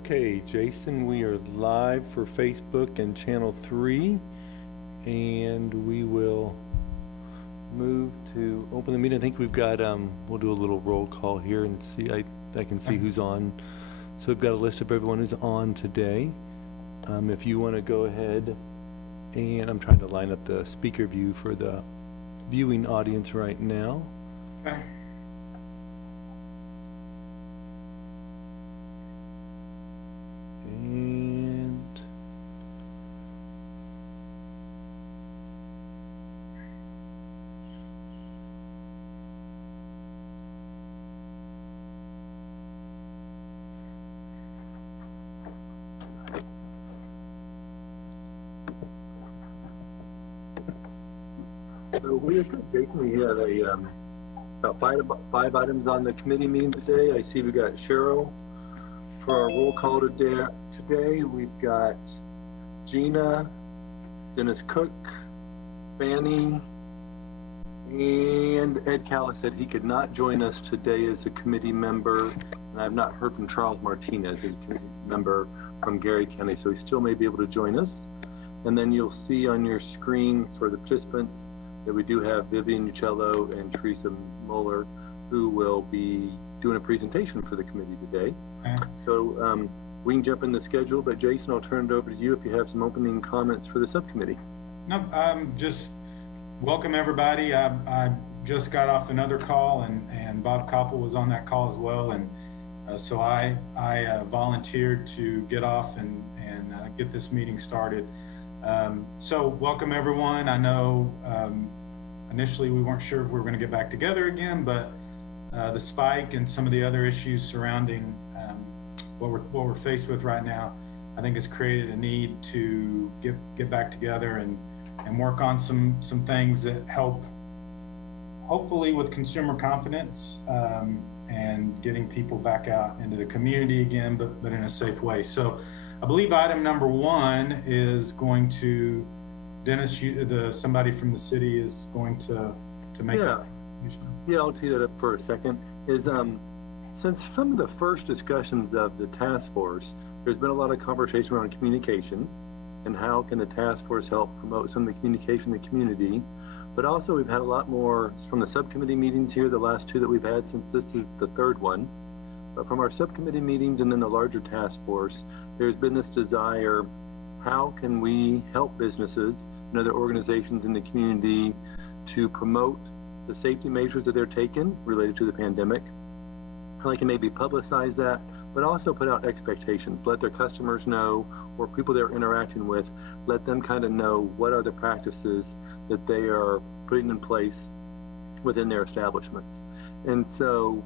Okay, Jason, we are live for Facebook and Channel 3, and we will move to open the meeting. I think we've got, we'll do a little roll call here and see, I can see who's on. So we've got a list of everyone who's on today. If you want to go ahead, and I'm trying to line up the speaker view for the viewing audience right now. Okay. And so we had, Jason, we had about five items on the committee meeting today. I see we got Cheryl for our roll call today. We've got Gina, Dennis Cook, Fanny, and Ed Callis said he could not join us today as a committee member. And I've not heard from Charles Martinez as a committee member from Gary County, so he still may be able to join us. And then you'll see on your screen for the participants that we do have Vivian Uccello and Teresa Moeller, who will be doing a presentation for the committee today. Okay. So we can jump in the schedule, but Jason, I'll turn it over to you if you have some opening comments for the subcommittee. No, just welcome everybody. I just got off another call, and Bob Koppel was on that call as well, and so I volunteered to get off and get this meeting started. So welcome everyone. I know initially we weren't sure if we were going to get back together again, but the spike and some of the other issues surrounding what we're faced with right now, I think has created a need to get back together and work on some things that help, hopefully, with consumer confidence and getting people back out into the community again, but in a safe way. So I believe item number one is going to, Dennis, somebody from the city is going to make that. Yeah, I'll tee that up for a second. Since some of the first discussions of the task force, there's been a lot of conversation around communication and how can the task force help promote some of the communication in the community. But also we've had a lot more from the subcommittee meetings here, the last two that we've had since this is the third one. But from our subcommittee meetings and then the larger task force, there's been this desire, how can we help businesses and other organizations in the community to promote the safety measures that they're taking related to the pandemic? How they can maybe publicize that, but also put out expectations, let their customers know, or people they're interacting with, let them kind of know what are the practices that they are putting in place within their establishments. And so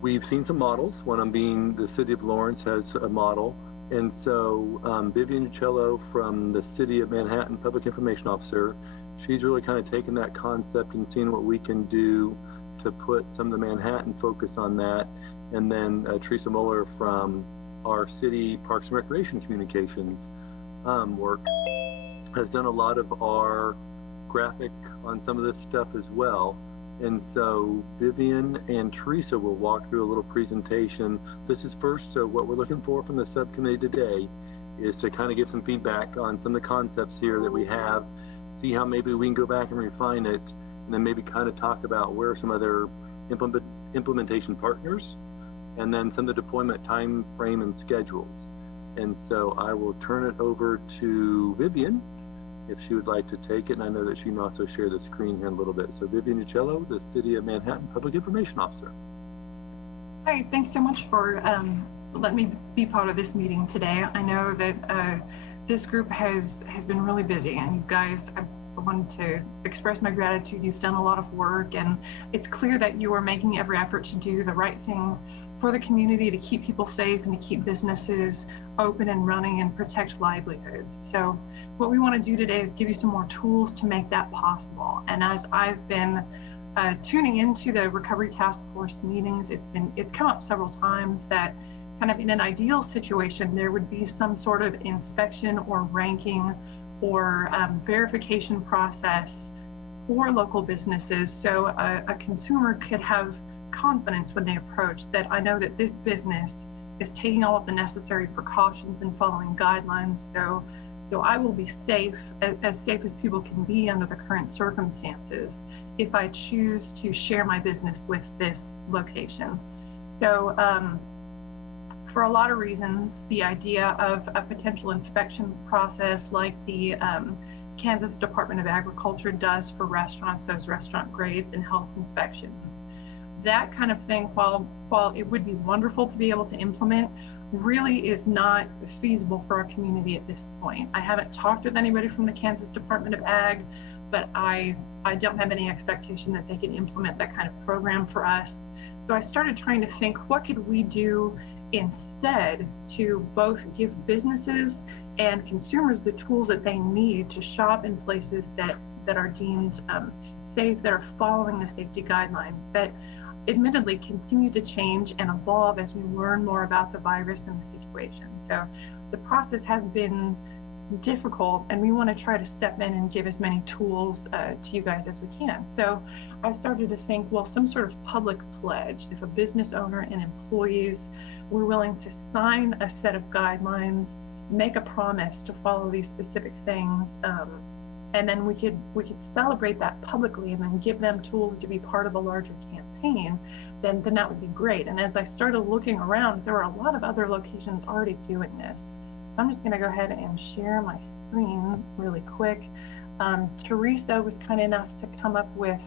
we've seen some models, one of them being the City of Lawrence has a model. And so Vivian Uccello from the City of Manhattan Public Information Officer, she's really kind of taken that concept and seeing what we can do to put some of the Manhattan focus on that. And then Teresa Moeller from our city Parks and Recreation Communications work has done a lot of our graphic on some of this stuff as well. And so Vivian and Teresa will walk through a little presentation. This is first, so what we're looking for from the subcommittee today is to kind of give some feedback on some of the concepts here that we have, see how maybe we can go back and refine it, and then maybe kind of talk about where some other implementation partners, and then some of the deployment time frame and schedules. And so I will turn it over to Vivian if she would like to take it, and I know that she can also share the screen here in a little bit. So Vivian Uccello, the City of Manhattan Public Information Officer. Hi, thanks so much for letting me be part of this meeting today. I know that this group has been really busy, and you guys, I wanted to express my gratitude. You've done a lot of work, and it's clear that you are making every effort to do the right thing for the community, to keep people safe and to keep businesses open and running and protect livelihoods. So what we want to do today is give you some more tools to make that possible. And as I've been tuning into the Recovery Task Force meetings, it's come up several times that kind of in an ideal situation, there would be some sort of inspection or ranking or verification process for local businesses, so a consumer could have confidence when they approach that I know that this business is taking all of the necessary precautions and following guidelines. So I will be safe, as safe as people can be under the current circumstances, if I choose to share my business with this location. So for a lot of reasons, the idea of a potential inspection process like the Kansas Department of Agriculture does for restaurants, those restaurant grades and health inspections, that kind of thing, while it would be wonderful to be able to implement, really is not feasible for our community at this point. I haven't talked with anybody from the Kansas Department of Ag, but I don't have any expectation that they can implement that kind of program for us. So I started trying to think, what could we do instead to both give businesses and consumers the tools that they need to shop in places that are deemed safe, that are following the safety guidelines, that admittedly continue to change and evolve as we learn more about the virus and the situation. So the process has been difficult, and we want to try to step in and give as many tools to you guys as we can. So I started to think, well, some sort of public pledge. If a business owner and employees were willing to sign a set of guidelines, make a promise to follow these specific things, and then we could celebrate that publicly and then give them tools to be part of a larger campaign, then that would be great. And as I started looking around, there were a lot of other locations already doing this. I'm just going to go ahead and share my screen really quick. Teresa was kind enough to come up with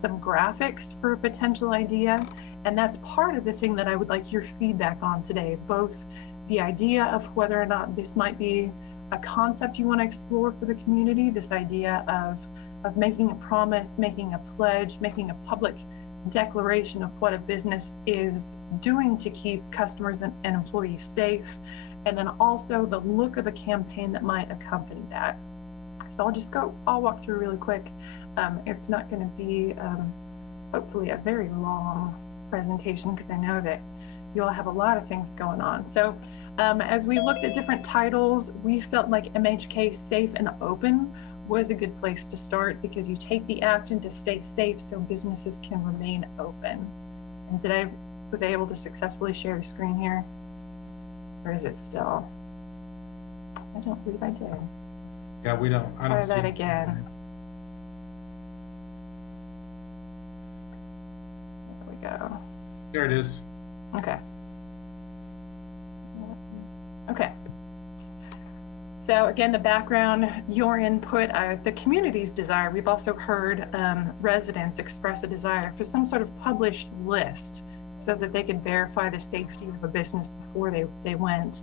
some graphics for a potential idea, and that's part of the thing that I would like your feedback on today, both the idea of whether or not this might be a concept you want to explore for the community, this idea of making a promise, making a pledge, making a public declaration of what a business is doing to keep customers and employees safe, and then also the look of the campaign that might accompany that. So I'll walk through really quick. It's not going to be hopefully a very long presentation, because I know that you all have a lot of things going on. So as we looked at different titles, we felt like MHK Safe and Open was a good place to start, because you take the action to stay safe so businesses can remain open. And was I able to successfully share the screen here? Or is it still? I don't believe I did. Yeah, I don't Try see that it. again. There we go. There it is. Okay. Okay. So again, the background, your input, the community's desire. We've also heard residents express a desire for some sort of published list so that they could verify the safety of a business before they went.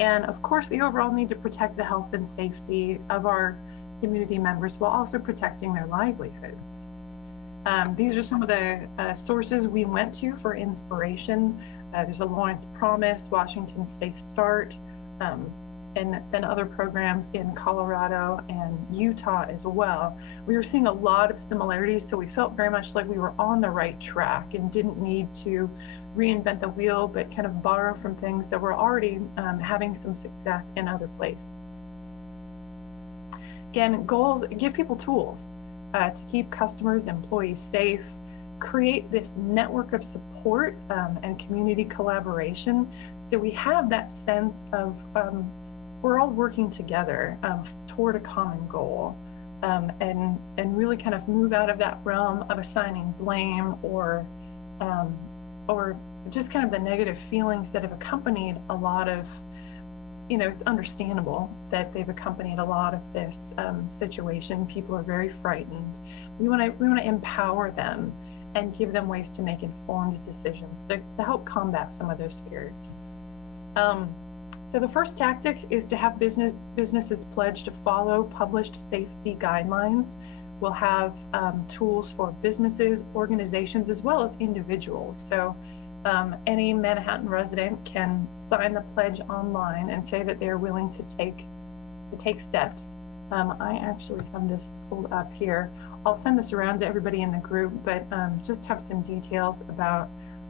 And of course, the overall need to protect the health and safety of our community members while also protecting their livelihoods. These are some of the sources we went to for inspiration. There's a Lawrence Promise, Washington Safe Start, and other programs in Colorado and Utah as well. We were seeing a lot of similarities, so we felt very much like we were on the right track and didn't need to reinvent the wheel, but kind of borrow from things that were already having some success in other places. Again, goals, give people tools to keep customers, employees safe, create this network of support and community collaboration, so we have that sense of we're all working together toward a common goal, and really kind of move out of that realm of assigning blame or just kind of the negative feelings that have accompanied a lot of, it's understandable that they've accompanied a lot of this situation. People are very frightened. We want to empower them and give them ways to make informed decisions to help combat some of those fears. So the first tactic is to have businesses pledge to follow published safety guidelines. We'll have tools for businesses, organizations, as well as individuals. So any Manhattan resident can sign the pledge online and say that they're willing to take steps. I actually have this pulled up here. I'll send this around to everybody in the group, but just have some details about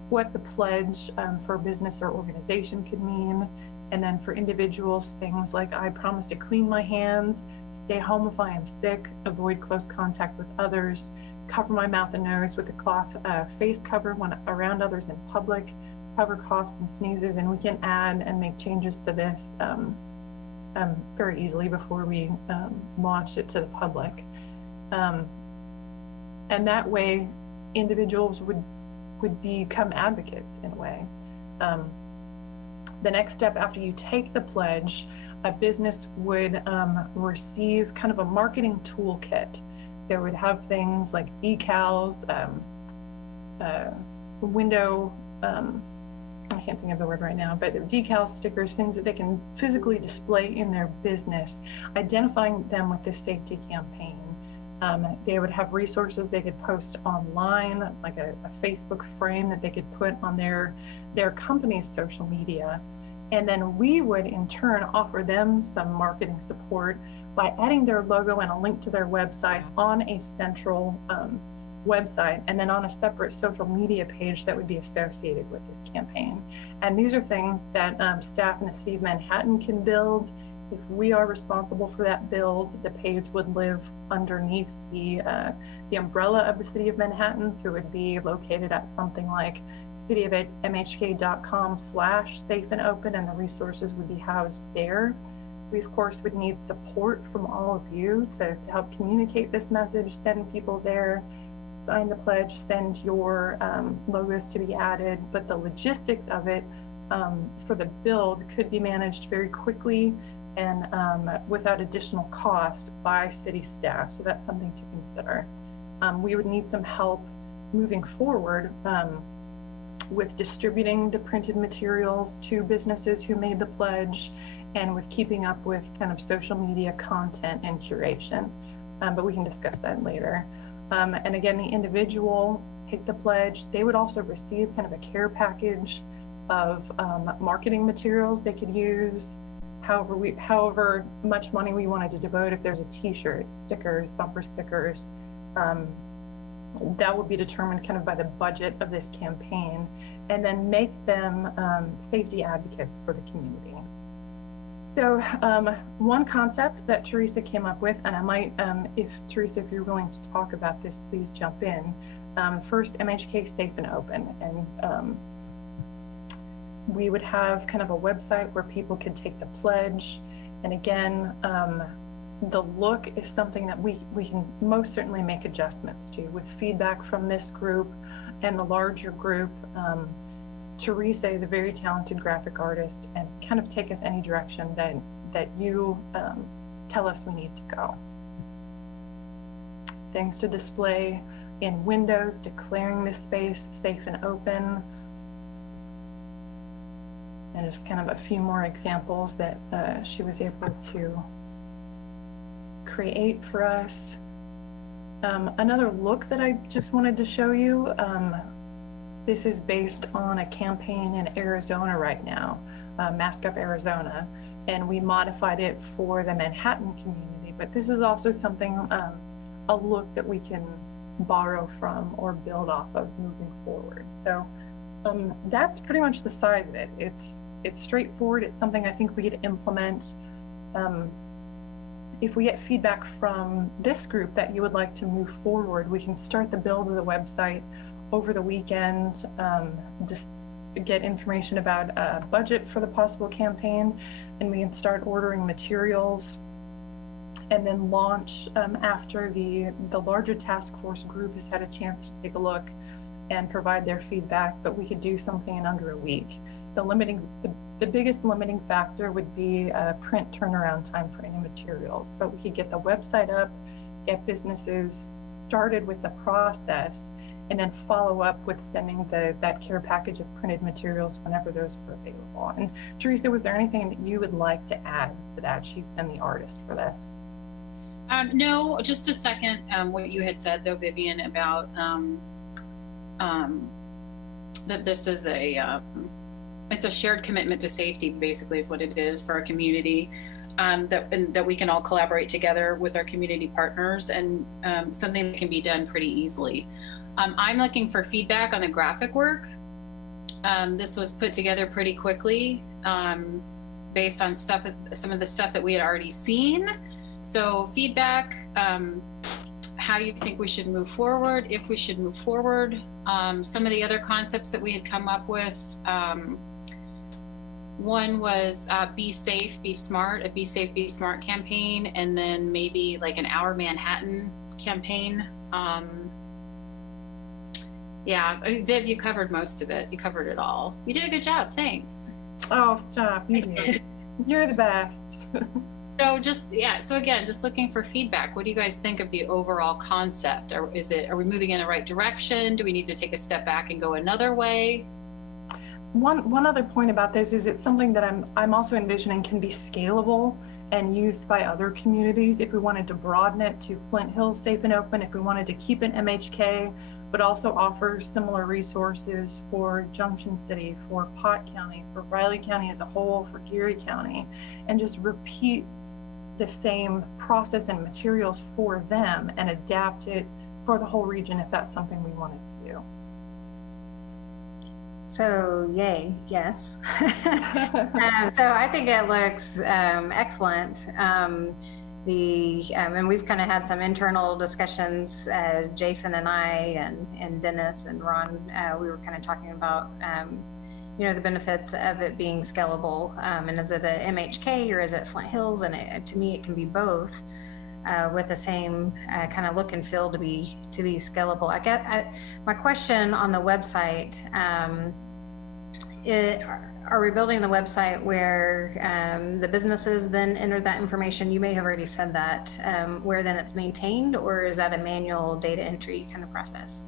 what the pledge for a business or organization could mean. And then for individuals, things like I promise to clean my hands, stay home if I am sick, avoid close contact with others, cover my mouth and nose with a cloth face cover when around others in public, cover coughs and sneezes, and we can add and make changes to this very easily before we launch it to the public. And that way, individuals would become advocates in a way. The next step after you take the pledge, a business would receive kind of a marketing toolkit. They would have things like decals, window, I can't think of the word right now, but decals, stickers, things that they can physically display in their business, identifying them with this safety campaign. They would have resources they could post online, like a Facebook frame that they could put on their company's social media. And then we would in turn offer them some marketing support by adding their logo and a link to their website on a central website, and then on a separate social media page that would be associated with this campaign. And these are things that staff in the City of Manhattan can build. If we are responsible for that build, the page would live underneath the umbrella of the City of Manhattan, so it would be located at something like cityofmhk.com/safe and open, and the resources would be housed there. We of course would need support from all of you to help communicate this message, send people there, sign the pledge, send your logos to be added, but the logistics of it for the build could be managed very quickly and without additional cost by city staff. So that's something to consider. We would need some help moving forward with distributing the printed materials to businesses who made the pledge, and with keeping up with kind of social media content and curation. But we can discuss that later. And again, the individual take the pledge, they would also receive kind of a care package of marketing materials they could use, however much money we wanted to devote. If there's a t-shirt, stickers, bumper stickers, that would be determined kind of by the budget of this campaign, and then make them safety advocates for the community. So one concept that Teresa came up with, and I might, if Teresa, if you're willing to talk about this, please jump in. First, MHK Safe and Open, and we would have kind of a website where people could take the pledge. And again, the look is something that we can most certainly make adjustments to with feedback from this group and the larger group. Teresa is a very talented graphic artist and kind of take us any direction that you tell us we need to go. Things to display in windows, declaring this space safe and open. And just kind of a few more examples that she was able to create for us. Another look that I just wanted to show you, this is based on a campaign in Arizona right now, Mask Up Arizona, and we modified it for the Manhattan community, but this is also something, a look that we can borrow from or build off of moving forward. So that's pretty much the size of it. It's straightforward. It's something I think we could implement. If we get feedback from this group that you would like to move forward, we can start the build of the website over the weekend, just get information about a budget for the possible campaign, and we can start ordering materials, and then launch after the larger task force group has had a chance to take a look and provide their feedback. But we could do something in under a week. The biggest limiting factor would be print turnaround time for any materials, but we could get the website up, get businesses started with the process, and then follow up with sending that care package of printed materials whenever those were available. And Teresa, was there anything that you would like to add to that? She's been the artist for that. No, just a second, what you had said though, Vivian, about that this is it's a shared commitment to safety, basically is what it is for our community, that we can all collaborate together with our community partners, and something that can be done pretty easily. I'm looking for feedback on the graphic work. This was put together pretty quickly based on some of the stuff that we had already seen. So feedback, how you think we should move forward, if we should move forward, Some of the other concepts that we had come up with, one was Be Safe, Be Smart, a Be Safe, Be Smart campaign, and then maybe like an Our Manhattan campaign. Yeah, Viv, you covered most of it. You covered it all. You did a good job. Thanks. Oh, stop. You did. You're the best. So so again, just looking for feedback. What do you guys think of the overall concept? Or are we moving in the right direction? Do we need to take a step back and go another way? One other point about this is it's something that I'm also envisioning can be scalable and used by other communities. If we wanted to broaden it to Flint Hills Safe and Open, if we wanted to keep it MHK, but also offer similar resources for Junction City, for Pot County, for Riley County as a whole, for Geary County, and just repeat the same process and materials for them and adapt it for the whole region if that's something we wanted to do. So yay, yes. So I think it looks excellent. And we've kind of had some internal discussions, Jason and I and Dennis and Ron, we were kind of talking about, the benefits of it being scalable. And is it a MHK or is it Flint Hills? And to me, it can be both with the same kind of look and feel to be scalable. My question on the website, are we building the website where the businesses then enter that information? You may have already said that, where then it's maintained, or is that a manual data entry kind of process?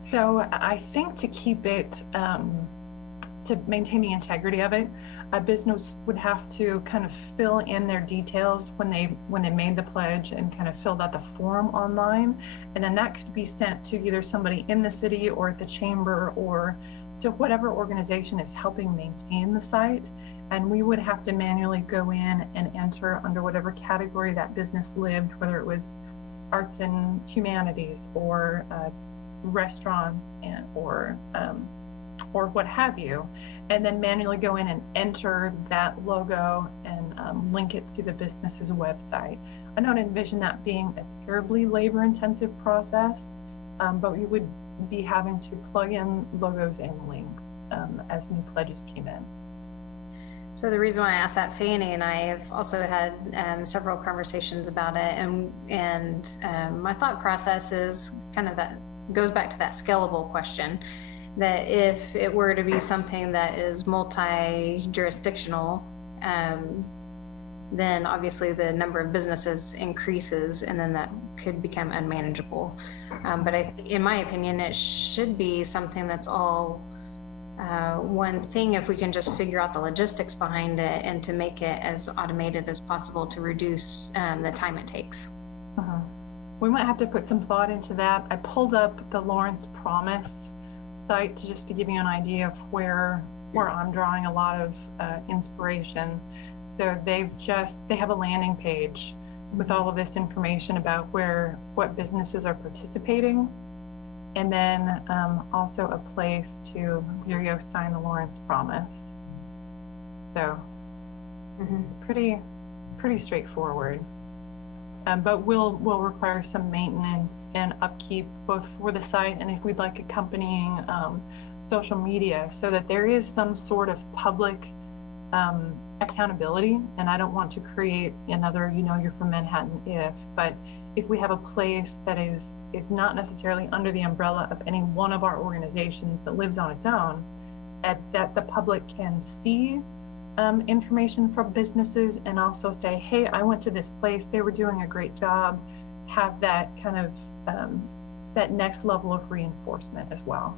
So I think to keep it, to maintain the integrity of it, a business would have to kind of fill in their details when they made the pledge and kind of filled out the form online. And then that could be sent to either somebody in the city or at the chamber or to whatever organization is helping maintain the site. And we would have to manually go in and enter under whatever category that business lived, whether it was arts and humanities or restaurants or what have you, and then manually go in and enter that logo and link it to the business's website. I don't envision that being a terribly labor-intensive process, but we would be having to plug in logos and links as new pledges came in. So the reason why I asked that, Fanny and I have also had several conversations about it, and my thought process is kind of that goes back to that scalable question, that if it were to be something that is multi-jurisdictional, then obviously the number of businesses increases, and then that could become unmanageable. But in my opinion, it should be something that's all one thing if we can just figure out the logistics behind it and to make it as automated as possible to reduce the time it takes. We might have to put some thought into that. I pulled up the Lawrence Promise site just to give you an idea of where I'm drawing a lot of inspiration. So they have a landing page with all of this information about what businesses are participating, and then also a place to sign the Lawrence Promise. So pretty straightforward, but will require some maintenance and upkeep both for the site and if we'd like accompanying social media, so that there is some sort of public accountability. And I don't want to create another you're from Manhattan but if we have a place that is not necessarily under the umbrella of any one of our organizations that lives on its own, that the public can see information from businesses and also say, hey, I went to this place, they were doing a great job, have that kind of that next level of reinforcement as well.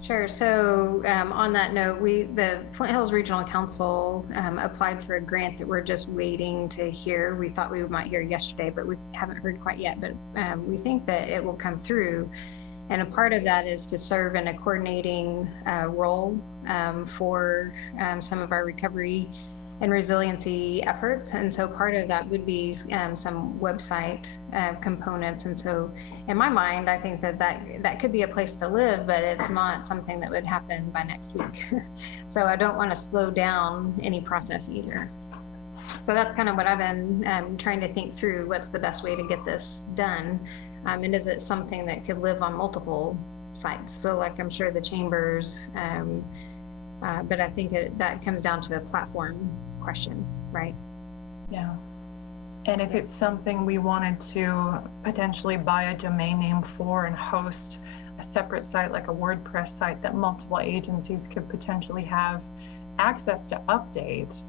Sure. So on that note, the Flint Hills Regional Council applied for a grant that we're just waiting to hear. We thought we might hear yesterday, but we haven't heard quite yet. But we think that it will come through. And a part of that is to serve in a coordinating role for some of our recovery and resiliency efforts. And so part of that would be some website components. And so in my mind, I think that could be a place to live, but it's not something that would happen by next week. So I don't want to slow down any process either. So that's kind of what I've been trying to think through, what's the best way to get this done. And is it something that could live on multiple sites? So like I'm sure the chambers, but I think that comes down to a platform question, right? Yeah. And if it's something we wanted to potentially buy a domain name for and host a separate site, like a WordPress site that multiple agencies could potentially have access to update,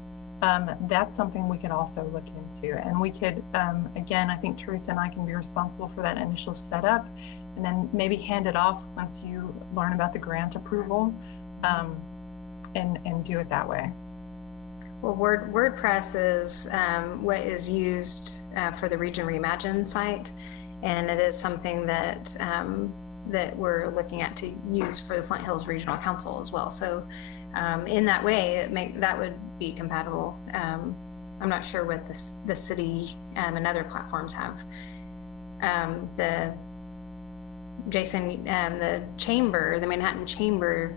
that's something we could also look into. And we could, again, I think Teresa and I can be responsible for that initial setup, and then maybe hand it off once you learn about the grant approval, and do it that way. Well, WordPress is what is used for the Region Reimagine site, and it is something that that we're looking at to use for the Flint Hills Regional Council as well. So in that way, that would be compatible. I'm not sure what the city and other platforms have. The chamber, the Manhattan Chamber,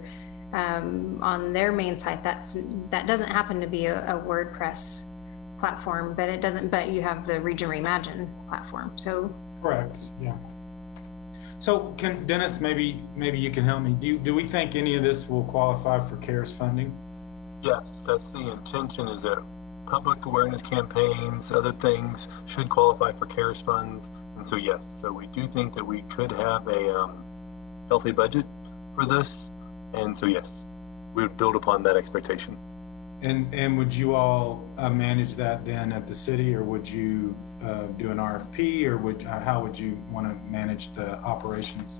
on their main site, that doesn't happen to be a WordPress platform, but you have the Region Reimagine platform. So correct, yeah. So Dennis, maybe you can help me. Do we think any of this will qualify for CARES funding? Yes, that's the intention, is that public awareness campaigns, other things should qualify for CARES funds. And so yes, so we do think that we could have a healthy budget for this. And so yes, we would build upon that expectation. And would you all manage that then at the city, or would you do an RFP, or how would you want to manage the operations?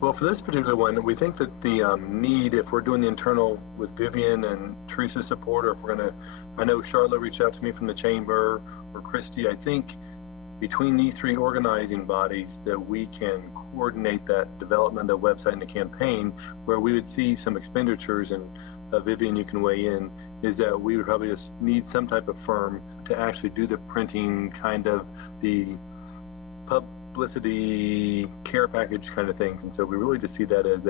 Well, for this particular one, we think that the need, if we're doing the internal with Vivian and Teresa's support, or if we're going to, I know Charlotte reached out to me from the chamber, or Christy, I think between these three organizing bodies that we can coordinate that development of the website and the campaign, where we would see some expenditures, and Vivian, you can weigh in, is that we would probably just need some type of firm to actually do the printing, kind of the publicity care package kind of things. And so we really just see that as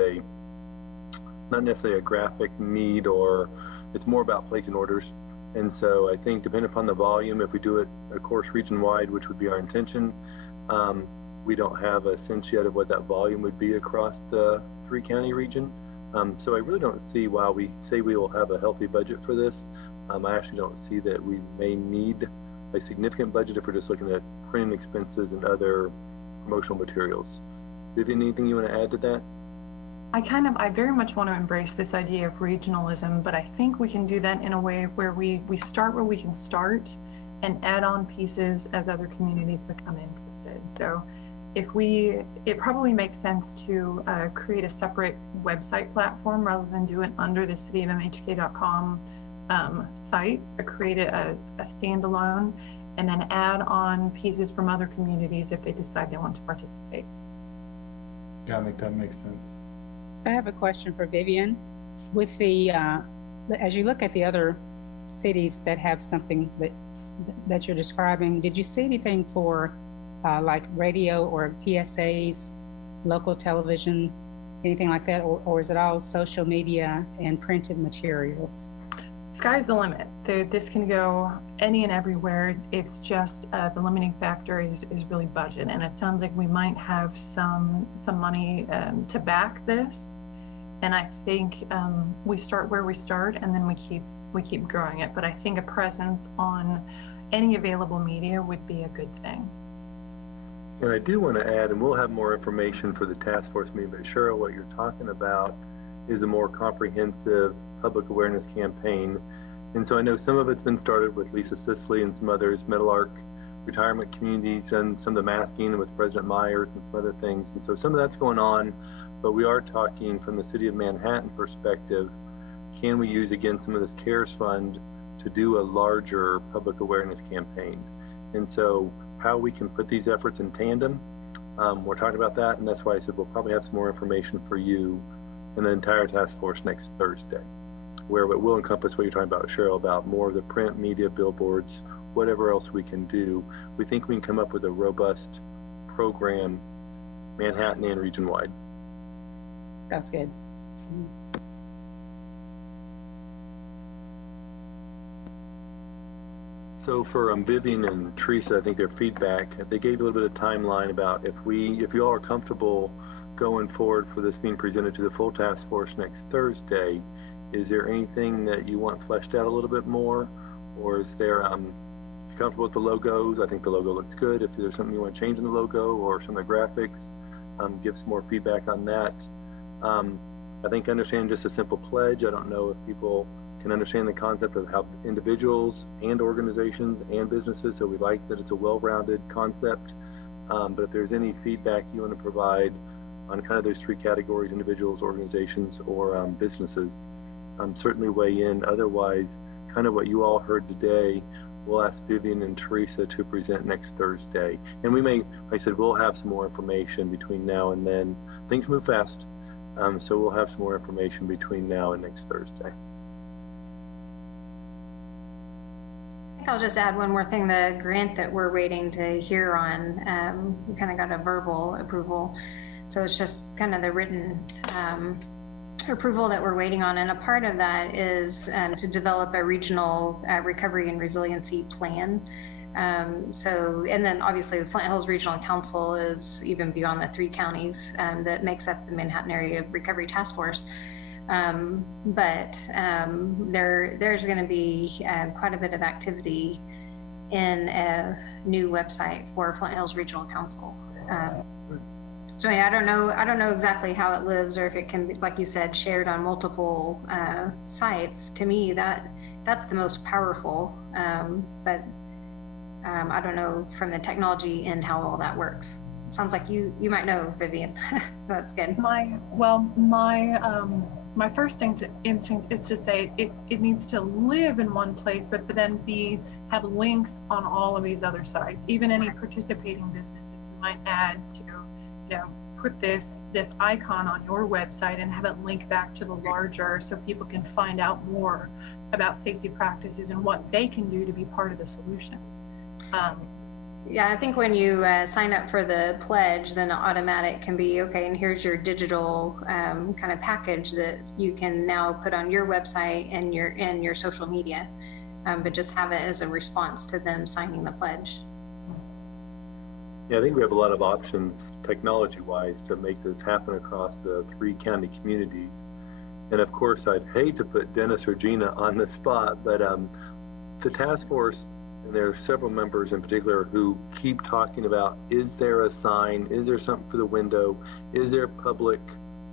not necessarily a graphic need, or it's more about placing orders. And so I think depending upon the volume, if we do it, of course, region-wide, which would be our intention, we don't have a sense yet of what that volume would be across the 3-county region. So I really don't see why we say we will have a healthy budget for this. I actually don't see that we may need a significant budget if we're just looking at printing expenses and other promotional materials. Vivian, anything you want to add to that? I very much want to embrace this idea of regionalism, but I think we can do that in a way where we start where we can start and add on pieces as other communities become interested. So it probably makes sense to create a separate website platform rather than do it under the cityofmhk.com site, or create a standalone, and then add on pieces from other communities if they decide they want to participate. Yeah, I think that makes sense. I have a question for Vivian. With the, as you look at the other cities that have something that you're describing, did you see anything for like radio or PSAs, local television, anything like that? Or is it all social media and printed materials? Sky's the limit. This can go any and everywhere. It's just the limiting factor is really budget. And it sounds like we might have some money to back this. And I think we start where we start, and then we keep growing it. But I think a presence on any available media would be a good thing. And I do want to add, and we'll have more information for the task force meeting, but Cheryl, what you're talking about is a more comprehensive public awareness campaign. And so I know some of it's been started with Lisa Sisley and some others, Meadowlark Retirement Communities, and some of the masking with President Myers and some other things. And so some of that's going on, but we are talking from the City of Manhattan perspective, can we use again some of this CARES fund to do a larger public awareness campaign? And so how we can put these efforts in tandem, we're talking about that, and that's why I said we'll probably have some more information for you and the entire task force next Thursday, where it will encompass what you're talking about, Cheryl, about more of the print media, billboards, whatever else we can do. We think we can come up with a robust program, Manhattan and region-wide. That's good. So for Vivian and Teresa, I think their feedback, they gave a little bit of timeline about if you all are comfortable going forward for this being presented to the full task force next Thursday, is there anything that you want fleshed out a little bit more? Or is there, if you're comfortable with the logos, I think the logo looks good. If there's something you want to change in the logo or some of the graphics, give some more feedback on that. I think understand just a simple pledge. I don't know if people can understand the concept of how individuals and organizations and businesses, so we like that it's a well-rounded concept. But if there's any feedback you want to provide on kind of those three categories, individuals, organizations, or businesses, certainly weigh in. Otherwise, kind of what you all heard today, we'll ask Vivian and Teresa to present next Thursday. And we may, like I said, we'll have some more information between now and then. Things move fast, so we'll have some more information between now and next Thursday. I think I'll just add one more thing. The grant that we're waiting to hear on, we kind of got a verbal approval. So it's just kind of the written approval that we're waiting on. And a part of that is to develop a regional recovery and resiliency plan. And then obviously the Flint Hills Regional Council is even beyond the 3 counties that makes up the Manhattan Area Recovery Task Force. There's going to be quite a bit of activity in a new website for Flint Hills Regional Council. So I don't know exactly how it lives, or if it can be, like you said, shared on multiple sites. To me, that's the most powerful. But I don't know from the technology end how all that works. Sounds like you might know, Vivian. That's good. My first instinct is to say it needs to live in one place, but then have links on all of these other sites. Even any participating businesses, you might add to, put this icon on your website and have it link back to the larger, so people can find out more about safety practices and what they can do to be part of the solution. Yeah, I think when you sign up for the pledge, then the automatic can be, okay, and here's your digital kind of package that you can now put on your website and your social media, but just have it as a response to them signing the pledge. Yeah, I think we have a lot of options technology-wise to make this happen across the 3 county communities. And of course, I'd hate to put Dennis or Gina on the spot, but the task force, and there are several members in particular who keep talking about, is there a sign? Is there something for the window? Is there public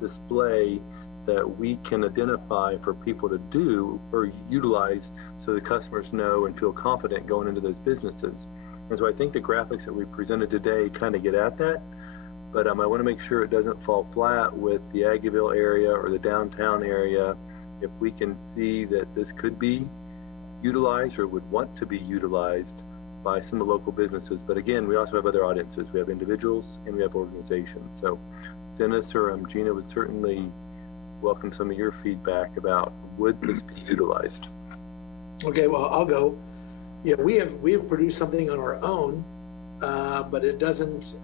display that we can identify for people to do or utilize so the customers know and feel confident going into those businesses? And so I think the graphics that we presented today kind of get at that, but I want to make sure it doesn't fall flat with the Aggieville area or the downtown area. If we can see that this could be utilized or would want to be utilized by some of the local businesses. But again, we also have other audiences. We have individuals and we have organizations. So Dennis or Gina would certainly welcome some of your feedback about, would this be utilized? Okay, well, I'll go. Yeah, we have produced something on our own, but it doesn't.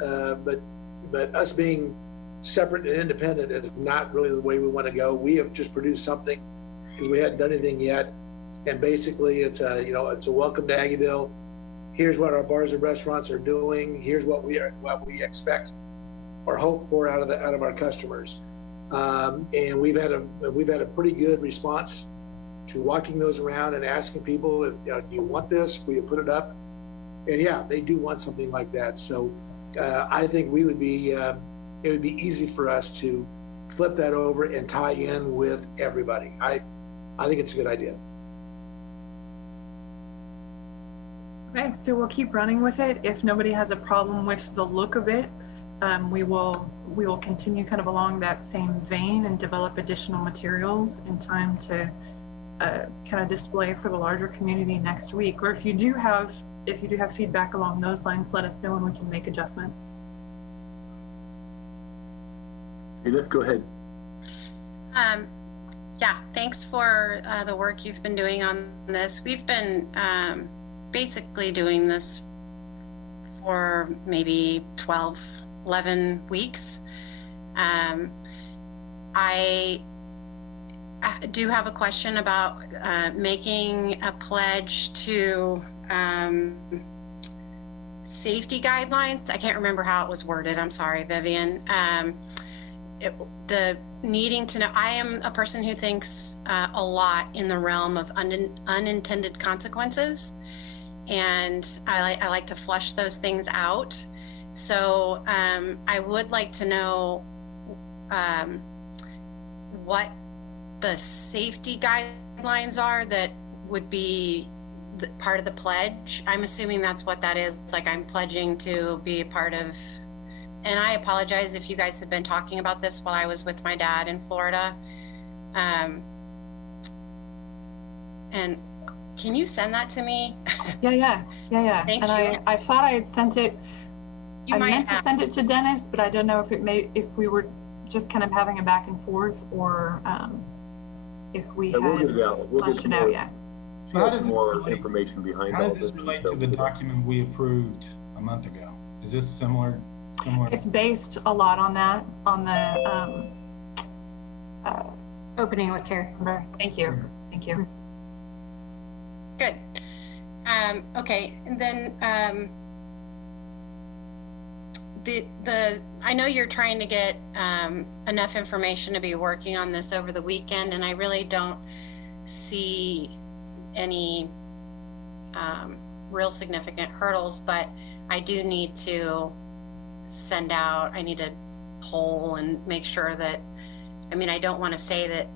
But us being separate and independent is not really the way we want to go. We have just produced something because we hadn't done anything yet, and basically it's a welcome to Aggieville. Here's what our bars and restaurants are doing. Here's what we expect or hope for out of our customers, and we've had a pretty good response to walking those around and asking people, if do you want this? Will you put it up? And yeah, they do want something like that. So I think it would be easy for us to flip that over and tie in with everybody. I think it's a good idea. Okay, so we'll keep running with it. If nobody has a problem with the look of it, we will continue kind of along that same vein and develop additional materials in time to kind of display for the larger community next week. Or if you do have feedback along those lines, let us know and we can make adjustments. Edith, go ahead. Yeah, thanks for the work you've been doing on this. We've been basically doing this for maybe 12, 11 weeks. do have a question about making a pledge to safety guidelines. I can't remember how it was worded. I'm sorry, Vivian. The needing to know, I am a person who thinks a lot in the realm of unintended consequences. And I like to flush those things out. So I would like to know what the safety guidelines are that would be part of the pledge. I'm assuming that's what that is. It's like I'm pledging to be a part of, and I apologize if you guys have been talking about this while I was with my dad in Florida. And can you send that to me? Yeah. Thank and you. I thought I had sent it. You I might meant to have. send it to Dennis, but I don't know if we were just kind of having a back and forth, or if we had We'll get it out. We'll fleshed get it out yet. So how does it more relate- information behind How all does this relate to the document we approved a month ago? Is this similar? It's based a lot on that, on the Opening with care. thank you. Good. Okay, and then I know you're trying to get enough information to be working on this over the weekend, and I really don't see any real significant hurdles, but I do need to I need to poll and make sure that, I don't want to say that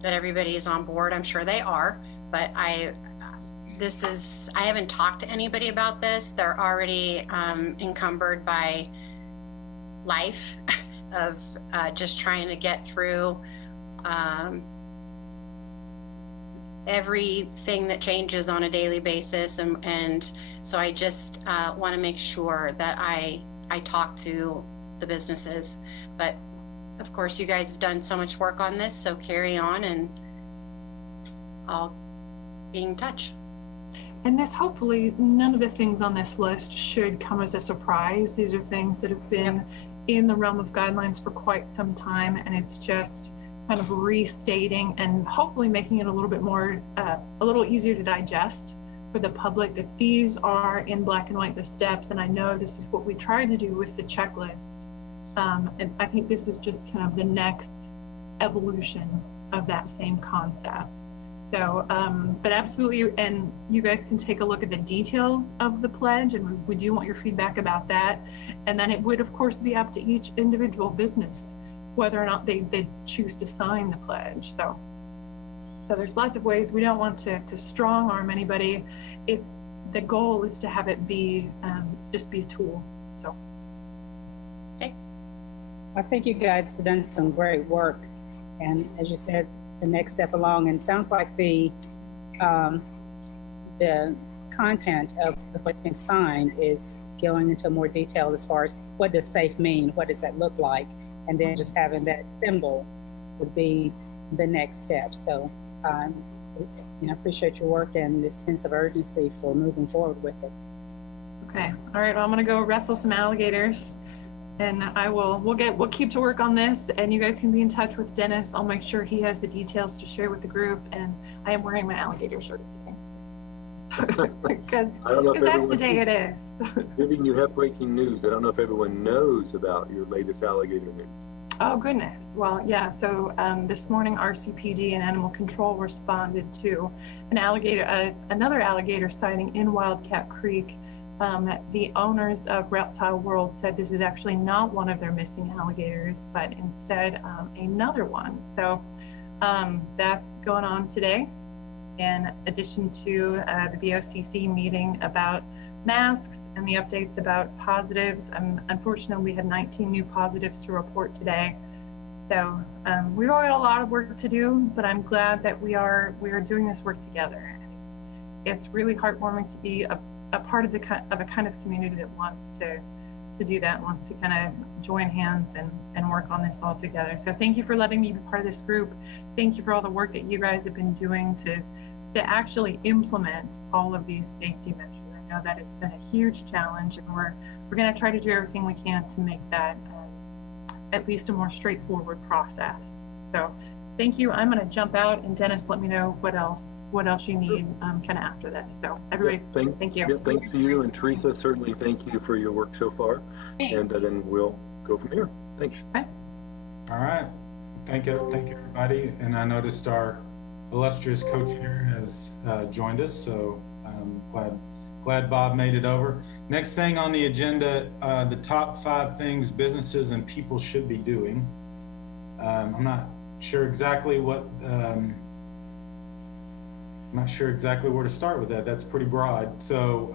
that everybody is on board. I'm sure they are, but I haven't talked to anybody about this. They're already encumbered by life of just trying to get through everything that changes on a daily basis. And so I just want to make sure that I talk to the businesses. But of course, you guys have done so much work on this, so carry on, and I'll be in touch. And this, hopefully, none of the things on this list should come as a surprise. These are things that have been in the realm of guidelines for quite some time, and it's just kind of restating and hopefully making it a little bit more, a little easier to digest for the public, that these are in black and white, the steps. And I know this is what we tried to do with the checklist. And I think this is just kind of the next evolution of that same concept. So, but absolutely, and you guys can take a look at the details of the pledge, and we do want your feedback about that. And then it would, of course, be up to each individual business whether or not they choose to sign the pledge. So there's lots of ways. We don't want to strong arm anybody. The goal is to have it be just be a tool. So. Okay. I think you guys have done some great work, and as you said, the next step along, and it sounds like the content of what's been signed is going into more detail as far as what does safe mean, what does that look like, and then just having that symbol would be the next step. So I appreciate your work and this sense of urgency for moving forward with it. Okay, all right, well, I'm gonna go wrestle some alligators, and we'll keep to work on this, and you guys can be in touch with Dennis. I'll make sure he has the details to share with the group, and I am wearing my alligator shirt today. Because that's the day it is. Vivian, you have breaking news. I don't know if everyone knows about your latest alligator news. Oh, goodness. Well, yeah, so this morning RCPD and Animal Control responded to another alligator sighting in Wildcat Creek. The owners of Reptile World said this is actually not one of their missing alligators, but instead another one. So that's going on today, in addition to the BOCC meeting about masks and the updates about positives. Unfortunately, we had 19 new positives to report today. So we've all got a lot of work to do, but I'm glad that we are doing this work together. It's really heartwarming to be a part of a kind of community that wants to do that, wants to kind of join hands and work on this all together. So thank you for letting me be part of this group. Thank you for all the work that you guys have been doing to actually implement all of these safety measures. I know that has been a huge challenge, and we're going to try to do everything we can to make that at least a more straightforward process. So thank you. I'm going to jump out, and Dennis, let me know what else you need kind of after this. So everybody, thank you. Yeah, thanks to you, and Teresa, certainly thank you for your work so far. Thanks. And then we'll go from here. Thanks. Okay. All right. Thank you, everybody. And I noticed our illustrious co-chair has joined us, so I'm glad Bob made it over. Next thing on the agenda, the top 5 things businesses and people should be doing. I'm not sure exactly where to start with that. That's pretty broad. So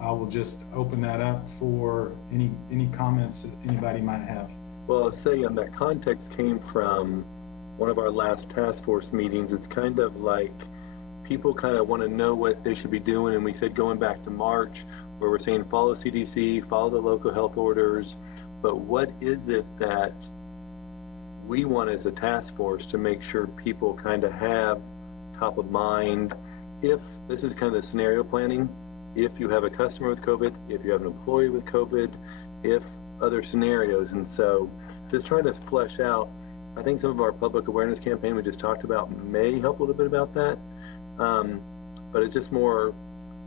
I will just open that up for any comments that anybody might have. Well, I'll say that context came from one of our last task force meetings. It's kind of like people kind of want to know what they should be doing. And we said going back to March, where we're saying follow CDC, follow the local health orders. But what is it that we want as a task force to make sure people kind of have top of mind? If this is kind of the scenario planning, if you have a customer with COVID, if you have an employee with COVID, if other scenarios. And so just trying to flesh out, I think some of our public awareness campaign we just talked about may help a little bit about that. But it's just more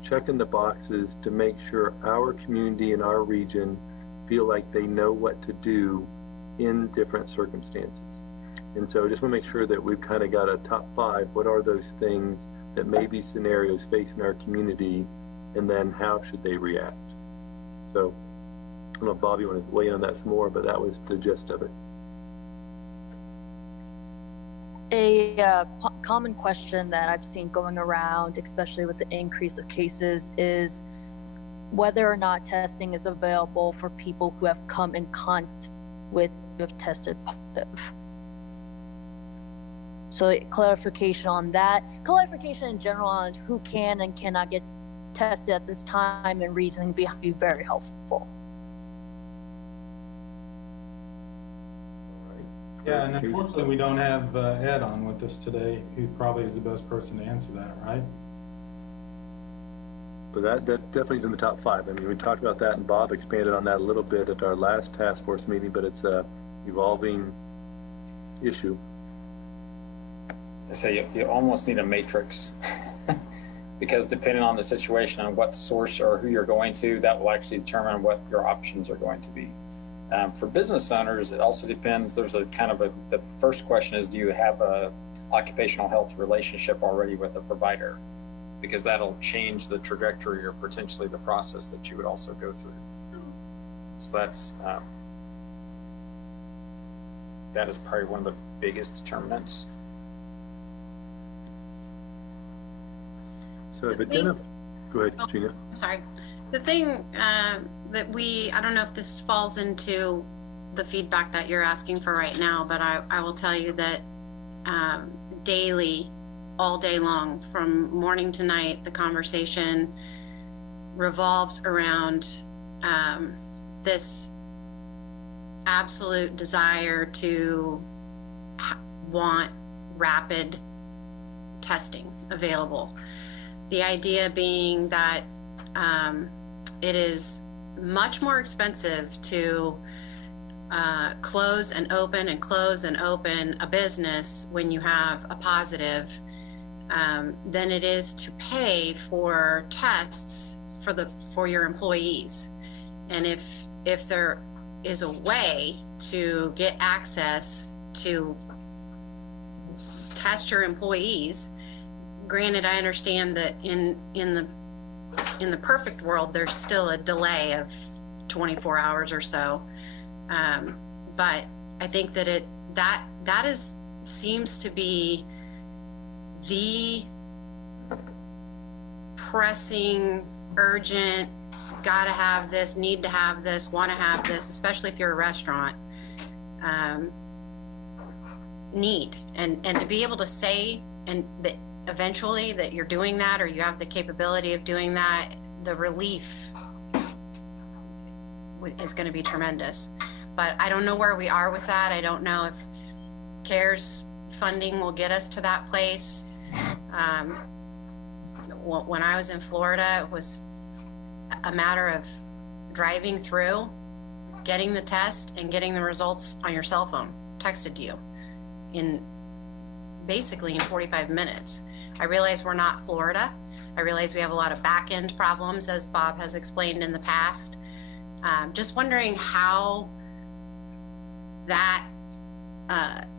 checking the boxes to make sure our community and our region feel like they know what to do in different circumstances. And so I just want to make sure that we've kind of got a top 5. What are those things that may be scenarios facing our community, and then how should they react? So I don't know, Bob, you want to weigh in on that some more, but that was the gist of it. A common question that I've seen going around, especially with the increase of cases, is whether or not testing is available for people who have come in contact with who have tested positive. So clarification on that, clarification in general on who can and cannot get tested at this time, and reasoning behind be very helpful. Yeah, and unfortunately, we don't have Ed on with us today, who probably is the best person to answer that, right? But that definitely is in the top 5. I mean, we talked about that, and Bob expanded on that a little bit at our last task force meeting, but it's a evolving issue. I say you almost need a matrix because depending on the situation and what source or who you're going to, that will actually determine what your options are going to be. For business owners, it also depends. There's a kind of the first question is, do you have a occupational health relationship already with a provider? Because that'll change the trajectory or potentially the process that you would also go through. So that is probably one of the biggest determinants. So if go ahead, Gina. I'm sorry. The thing that I don't know if this falls into the feedback that you're asking for right now, but I will tell you that daily, all day long, from morning to night, the conversation revolves around this absolute desire to want rapid testing available. The idea being that it is much more expensive to close and open and close and open a business when you have a positive than it is to pay for tests for your employees. And if there is a way to get access to test your employees, granted, I understand that in the perfect world, there's still a delay of 24 hours or so. But I think that that seems to be the pressing, urgent, gotta have this, need to have this, want to have this, especially if you're a restaurant, need. And to be able to say, and that eventually that you're doing that, or you have the capability of doing that, the relief is going to be tremendous. But I don't know where we are with that. I don't know if CARES funding will get us to that place. When I was in Florida, it was a matter of driving through, getting the test, and getting the results on your cell phone texted to you. basically in 45 minutes. I realize we're not Florida. I realize we have a lot of back-end problems, as Bob has explained in the past. Just wondering how that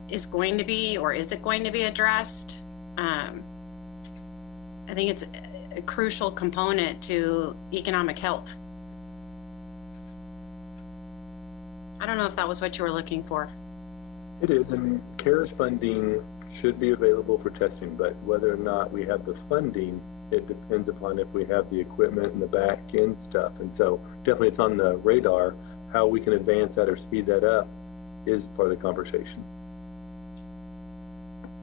is going to be, or is it going to be addressed? I think it's a crucial component to economic health. I don't know if that was what you were looking for. It is, and CARES funding should be available for testing, but whether or not we have the funding, it depends upon if we have the equipment and the back end stuff. And so definitely it's on the radar. How we can advance that or speed that up is part of the conversation.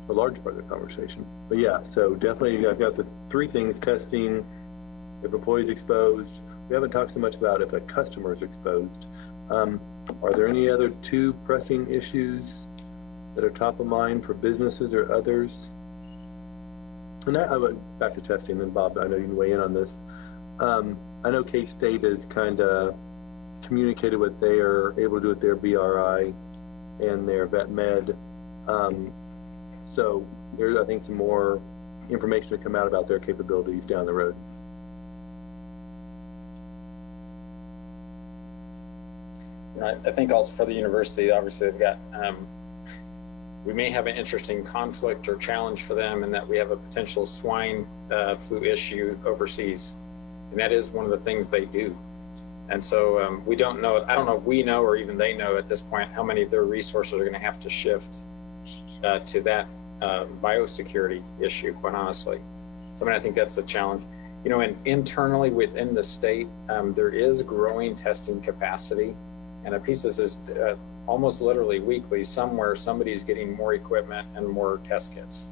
A large part of the conversation. But yeah, so definitely I've got the three things: testing, if employees exposed. We haven't talked so much about if a customer is exposed. Are there any other two pressing issues that are top of mind for businesses or others? And I went back to testing, and Bob, I know you can weigh in on this. I know K-State has kind of communicated what they are able to do with their BRI and their vet med. So there's, I think, some more information to come out about their capabilities down the road. I think also for the university, obviously they've got, we may have an interesting conflict or challenge for them in that we have a potential swine flu issue overseas. And that is one of the things they do. And so we don't know, I don't know if we know or even they know at this point how many of their resources are going to have to shift to that biosecurity issue, quite honestly. So I mean, I think that's the challenge. You know, and internally within the state, there is growing testing capacity. And a piece of this is almost literally weekly, somewhere somebody's getting more equipment and more test kits.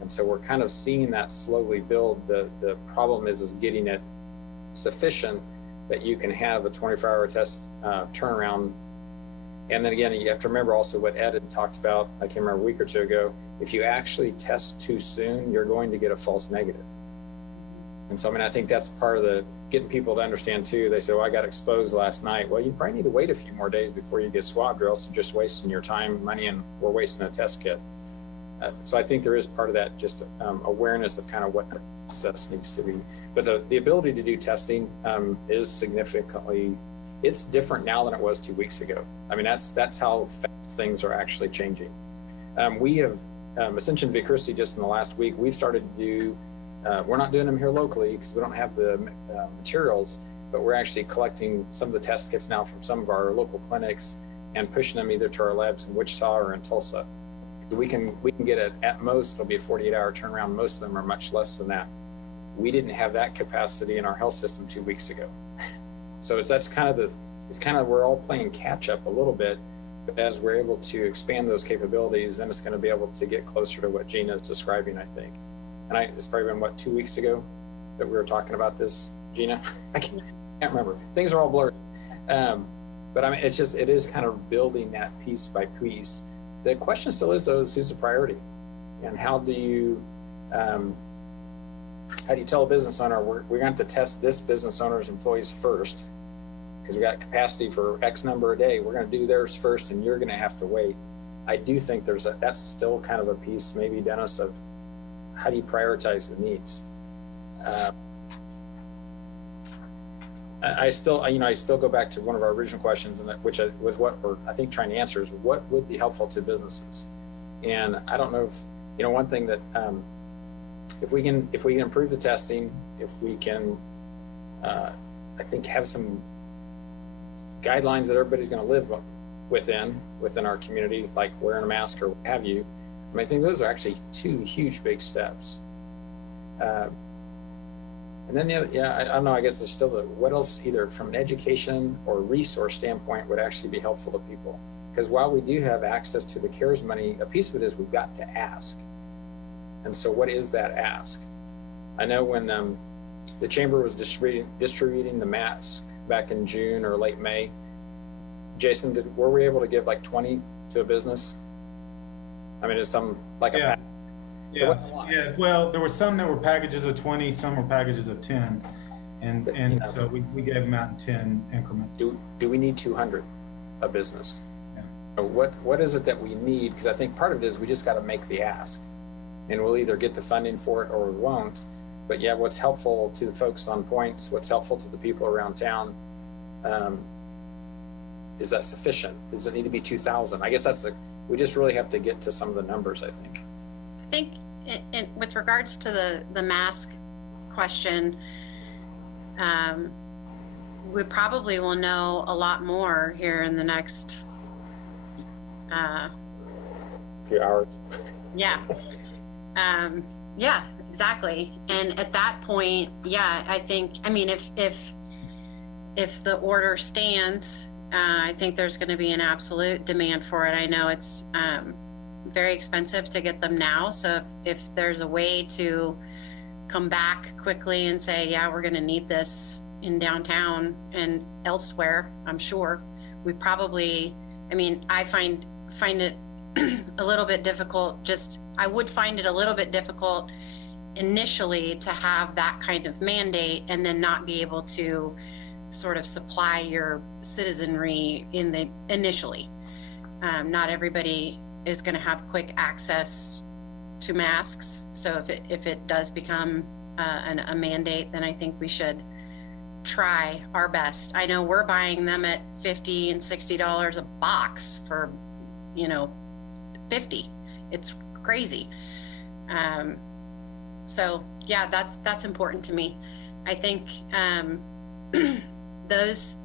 And so we're kind of seeing that slowly build. The problem is getting it sufficient that you can have a 24-hour test turnaround. And then again, you have to remember also what Ed had talked about, I can't remember, a week or two ago. If you actually test too soon, you're going to get a false negative. And so, I mean, I think that's part of the getting people to understand too. They say, well, I got exposed last night. Well, you probably need to wait a few more days before you get swabbed, or else you're just wasting your time, money, and we're wasting a test kit. So I think there is part of that, just awareness of kind of what the process needs to be. But the ability to do testing is significantly, it's different now than it was 2 weeks ago. I mean, that's how fast things are actually changing. We have, Ascension Via Christi, just in the last week, we've started to do, we're not doing them here locally because we don't have the materials, but we're actually collecting some of the test kits now from some of our local clinics and pushing them either to our labs in Wichita or in Tulsa. We can get it at most, it'll be a 48-hour turnaround. Most of them are much less than that. We didn't have that capacity in our health system 2 weeks ago. So that's kind of we're all playing catch up a little bit, but as we're able to expand those capabilities, then it's going to be able to get closer to what Gina is describing, I think. And it's probably been, 2 weeks ago that we were talking about this, Gina? I can't remember. Things are all blurred. But I mean, it is kind of building that piece by piece. The question still is, though, who's the priority? And how do you tell a business owner, we're going to test this business owner's employees first because we got capacity for X number a day. We're going to do theirs first and you're going to have to wait. I do think that's still kind of a piece, maybe, Dennis, of how do you prioritize the needs? I still go back to one of our original questions, which was what we're, I think, trying to answer is what would be helpful to businesses. And I don't know if, one thing that if we can improve the testing, if we can, I think, have some guidelines that everybody's going to live within our community, like wearing a mask or what have you. I think those are actually two huge, big steps. And then I don't know, I guess there's still what else, either from an education or resource standpoint, would actually be helpful to people. Because while we do have access to the CARES money, a piece of it is we've got to ask. And so what is that ask? I know when the chamber was distributing the mask back in June or late May, Jason, were we able to give like 20 to a business? I mean, it's some like a pack. Yeah. Well, there were some that were packages of 20, some were packages of 10, and so we gave them out in 10 increments. Do we need 200 a business? Yeah. what is it that we need? Because I think part of it is we just got to make the ask, and we'll either get the funding for it or we won't. But yeah, what's helpful to the folks on points, what's helpful to the people around town, is that sufficient? Does it need to be 2,000? I guess we just really have to get to some of the numbers, I think. I think with regards to the mask question, we probably will know a lot more here in the next few hours. Yeah. Yeah, exactly. And at that point, yeah, I think, I mean, if the order stands, I think there's going to be an absolute demand for it. I know it's very expensive to get them now. So if there's a way to come back quickly and say, yeah, we're going to need this in downtown and elsewhere, I'm sure we probably, I mean, I find it a little bit difficult. I would find it a little bit difficult initially to have that kind of mandate and then not be able to sort of supply your citizenry initially. Not everybody is going to have quick access to masks. So if it does become a mandate, then I think we should try our best. I know we're buying them at $50 and $60 a box for, 50. It's crazy. So yeah, that's important to me. I think those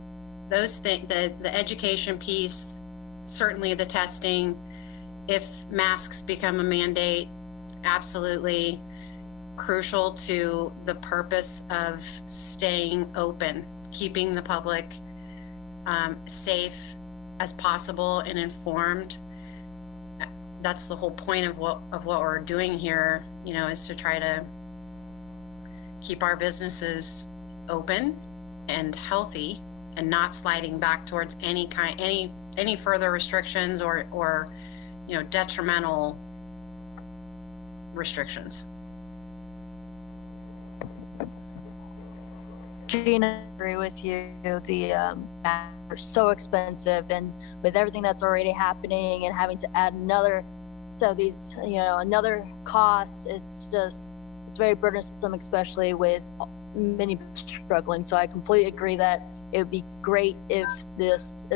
things, the education piece, certainly the testing, if masks become a mandate, absolutely crucial to the purpose of staying open, keeping the public safe as possible and informed. That's the whole point of what we're doing here, is to try to keep our businesses open and healthy and not sliding back towards any further restrictions or detrimental restrictions. Gina, I agree with you. The are so expensive, and with everything that's already happening and having to add another, so these, another cost, it's very burdensome, especially with many struggling. So I completely agree that it would be great if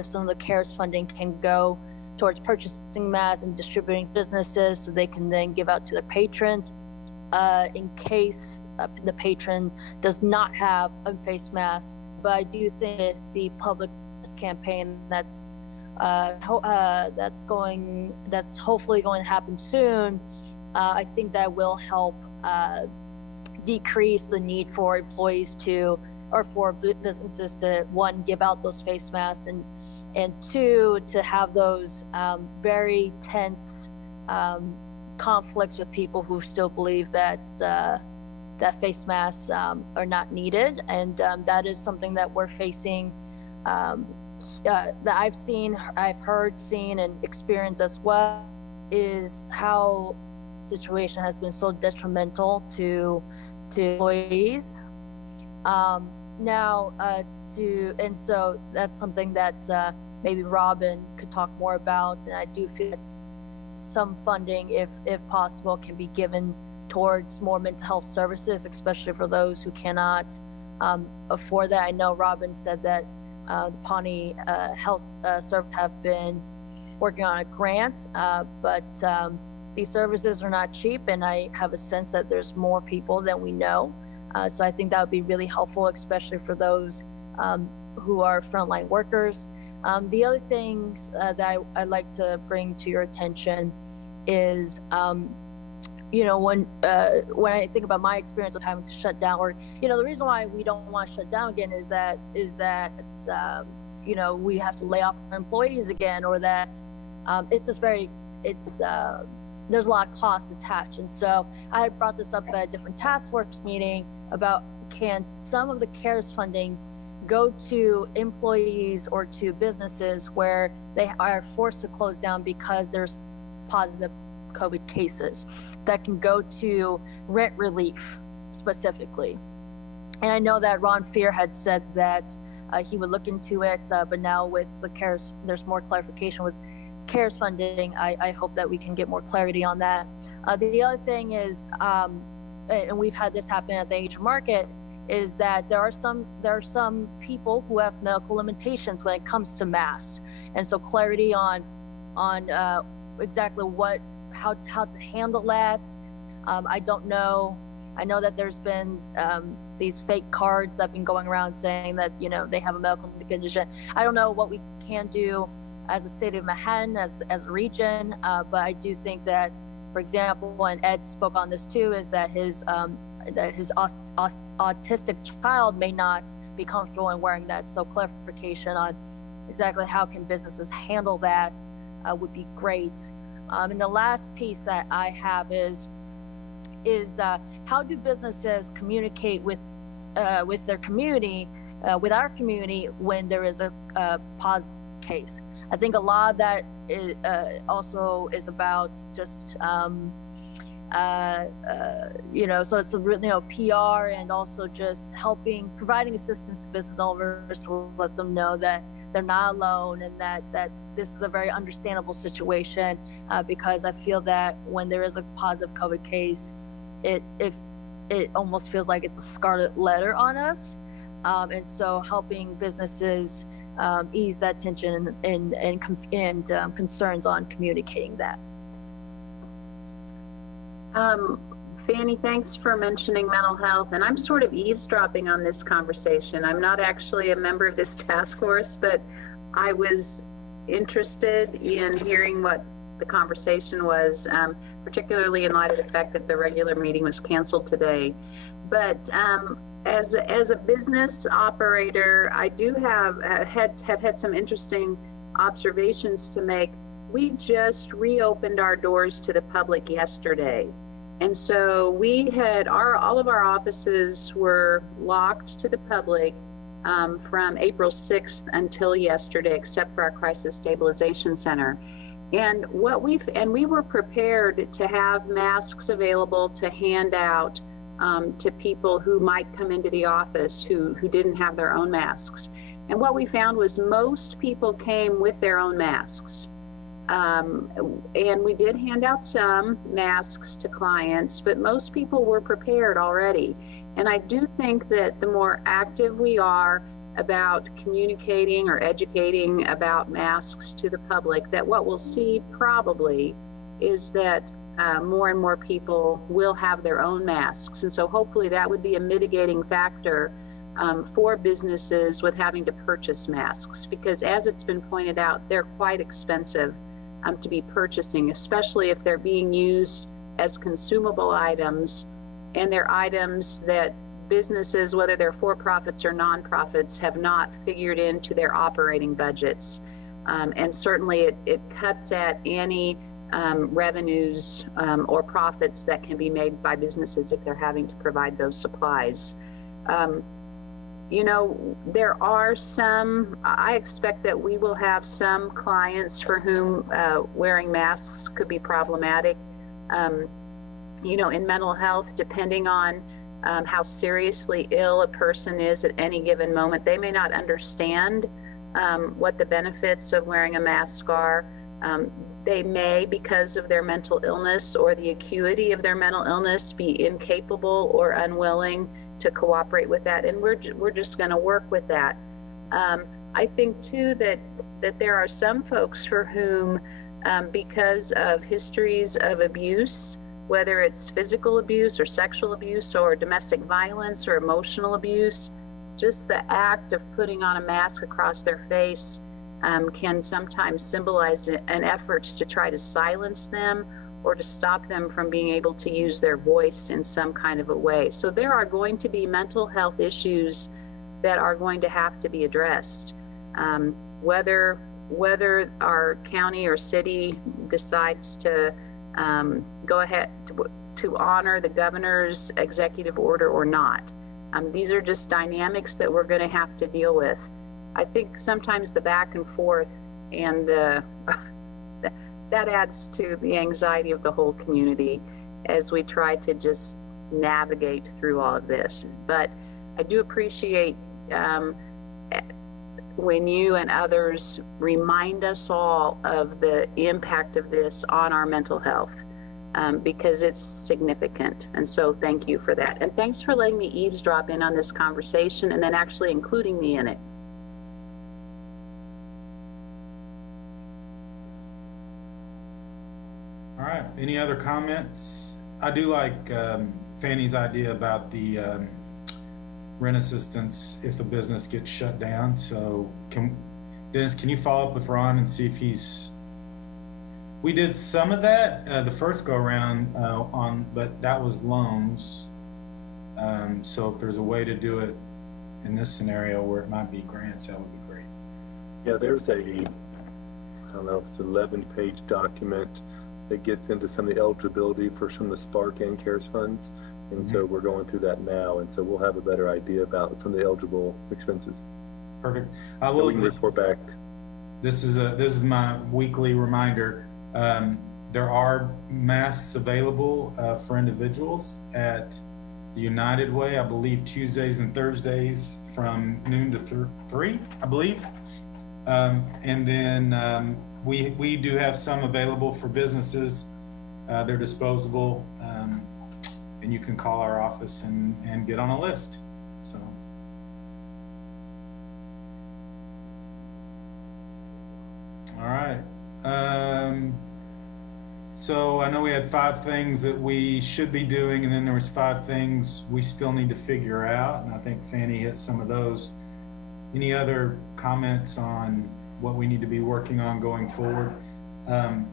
some of the CARES funding can go towards purchasing masks and distributing businesses so they can then give out to their patrons in case the patron does not have a face mask. But I do think it's the public campaign that's hopefully going to happen soon. I think that will help decrease the need for employees or for businesses to, one, give out those face masks, and two, to have those very tense conflicts with people who still believe that face masks are not needed. And that is something that we're facing, that I've heard, seen, and experienced as well, is how the situation has been so detrimental to employees. And so that's something that maybe Robin could talk more about. And I do feel that some funding, if possible, can be given towards more mental health services, especially for those who cannot afford that. I know Robin said that the Pawnee Health Service have been working on a grant, but these services are not cheap, and I have a sense that there's more people than we know. So I think that would be really helpful, especially for those who are frontline workers. The other things that I'd like to bring to your attention is, when I think about my experience of having to shut down, or, the reason why we don't want to shut down again is that we have to lay off our employees again, or that there's a lot of costs attached. And so I had brought this up at a different task force meeting about, can some of the CARES funding go to employees or to businesses where they are forced to close down because there's positive COVID cases, that can go to rent relief specifically. And I know that Ron Fear had said that he would look into it, but now with the CARES, there's more clarification with CARES funding, I hope that we can get more clarity on that. The other thing is, and we've had this happen at the Asian market, is that there are some people who have medical limitations when it comes to masks, and so clarity on exactly how to handle that. I don't know. I know that there's been these fake cards that have been going around saying that, you know, they have a medical condition. I don't know what we can do as a city of Manhattan, as a region, but I do think that, for example, and Ed spoke on this too, is that his autistic child may not be comfortable in wearing that. So clarification on exactly how can businesses handle that would be great. And the last piece that I have is how do businesses communicate with their community, with our community, when there is a positive case? I think a lot of that also is about just you know, so it's PR, and also just providing assistance to business owners to let them know that they're not alone, and that this is a very understandable situation, because I feel that when there is a positive COVID case, it almost feels like it's a scarlet letter on us, and so helping businesses ease that tension and concerns on communicating that. Fanny, thanks for mentioning mental health, and I'm sort of eavesdropping on this conversation. I'm not actually a member of this task force, but I was interested in hearing what the conversation was, particularly in light of the fact that the regular meeting was canceled today. But as a business operator, I do have had some interesting observations to make. We just reopened our doors to the public yesterday. And so we had all of our offices were locked to the public from April 6th until yesterday, except for our Crisis Stabilization Center. And we were prepared to have masks available to hand out to people who might come into the office who didn't have their own masks. And what we found was most people came with their own masks. And we did hand out some masks to clients, but most people were prepared already. And I do think that the more active we are about communicating or educating about masks to the public, that what we'll see probably is that more and more people will have their own masks. And so hopefully that would be a mitigating factor for businesses with having to purchase masks, because as it's been pointed out, they're quite expensive to be purchasing, especially if they're being used as consumable items, and they're items that businesses, whether they're for-profits or non-profits, have not figured into their operating budgets. And certainly it cuts at any revenues or profits that can be made by businesses if they're having to provide those supplies. You know, there are I expect that we will have some clients for whom wearing masks could be problematic. You know, in mental health, depending on how seriously ill a person is at any given moment, they may not understand what the benefits of wearing a mask are. They may, because of their mental illness or the acuity of their mental illness, be incapable or unwilling to cooperate with that, and we're just going to work with that. I think too that there are some folks for whom, because of histories of abuse, whether it's physical abuse or sexual abuse or domestic violence or emotional abuse, just the act of putting on a mask across their face can sometimes symbolize an effort to try to silence them or to stop them from being able to use their voice in some kind of a way. So there are going to be mental health issues that are going to have to be addressed. Whether our county or city decides to go ahead to honor the governor's executive order or not. These are just dynamics that we're going to have to deal with. I think sometimes the back and forth and that adds to the anxiety of the whole community as we try to just navigate through all of this. But I do appreciate when you and others remind us all of the impact of this on our mental health, because it's significant. And so thank you for that. And thanks for letting me eavesdrop in on this conversation and then actually including me in it. All right, any other comments? I do like Fanny's idea about the rent assistance if a business gets shut down. So Dennis, can you follow up with Ron and see if we did some of that the first go around but that was loans. So if there's a way to do it in this scenario where it might be grants, that would be great. Yeah, there's I don't know if it's an 11-page document that gets into some of the eligibility for some of the Spark and CARES funds. And so we're going through that now. And so we'll have a better idea about some of the eligible expenses. Perfect. We can report back. This is my weekly reminder. There are masks available for individuals at the United Way, I believe Tuesdays and Thursdays from noon to 3, I believe. And then we do have some available for businesses. They're disposable, and you can call our office and get on a list. So. All right. So I know we had 5 things that we should be doing, and then there was 5 things we still need to figure out, and I think Fanny hit some of those. Any other comments on what we need to be working on going forward? I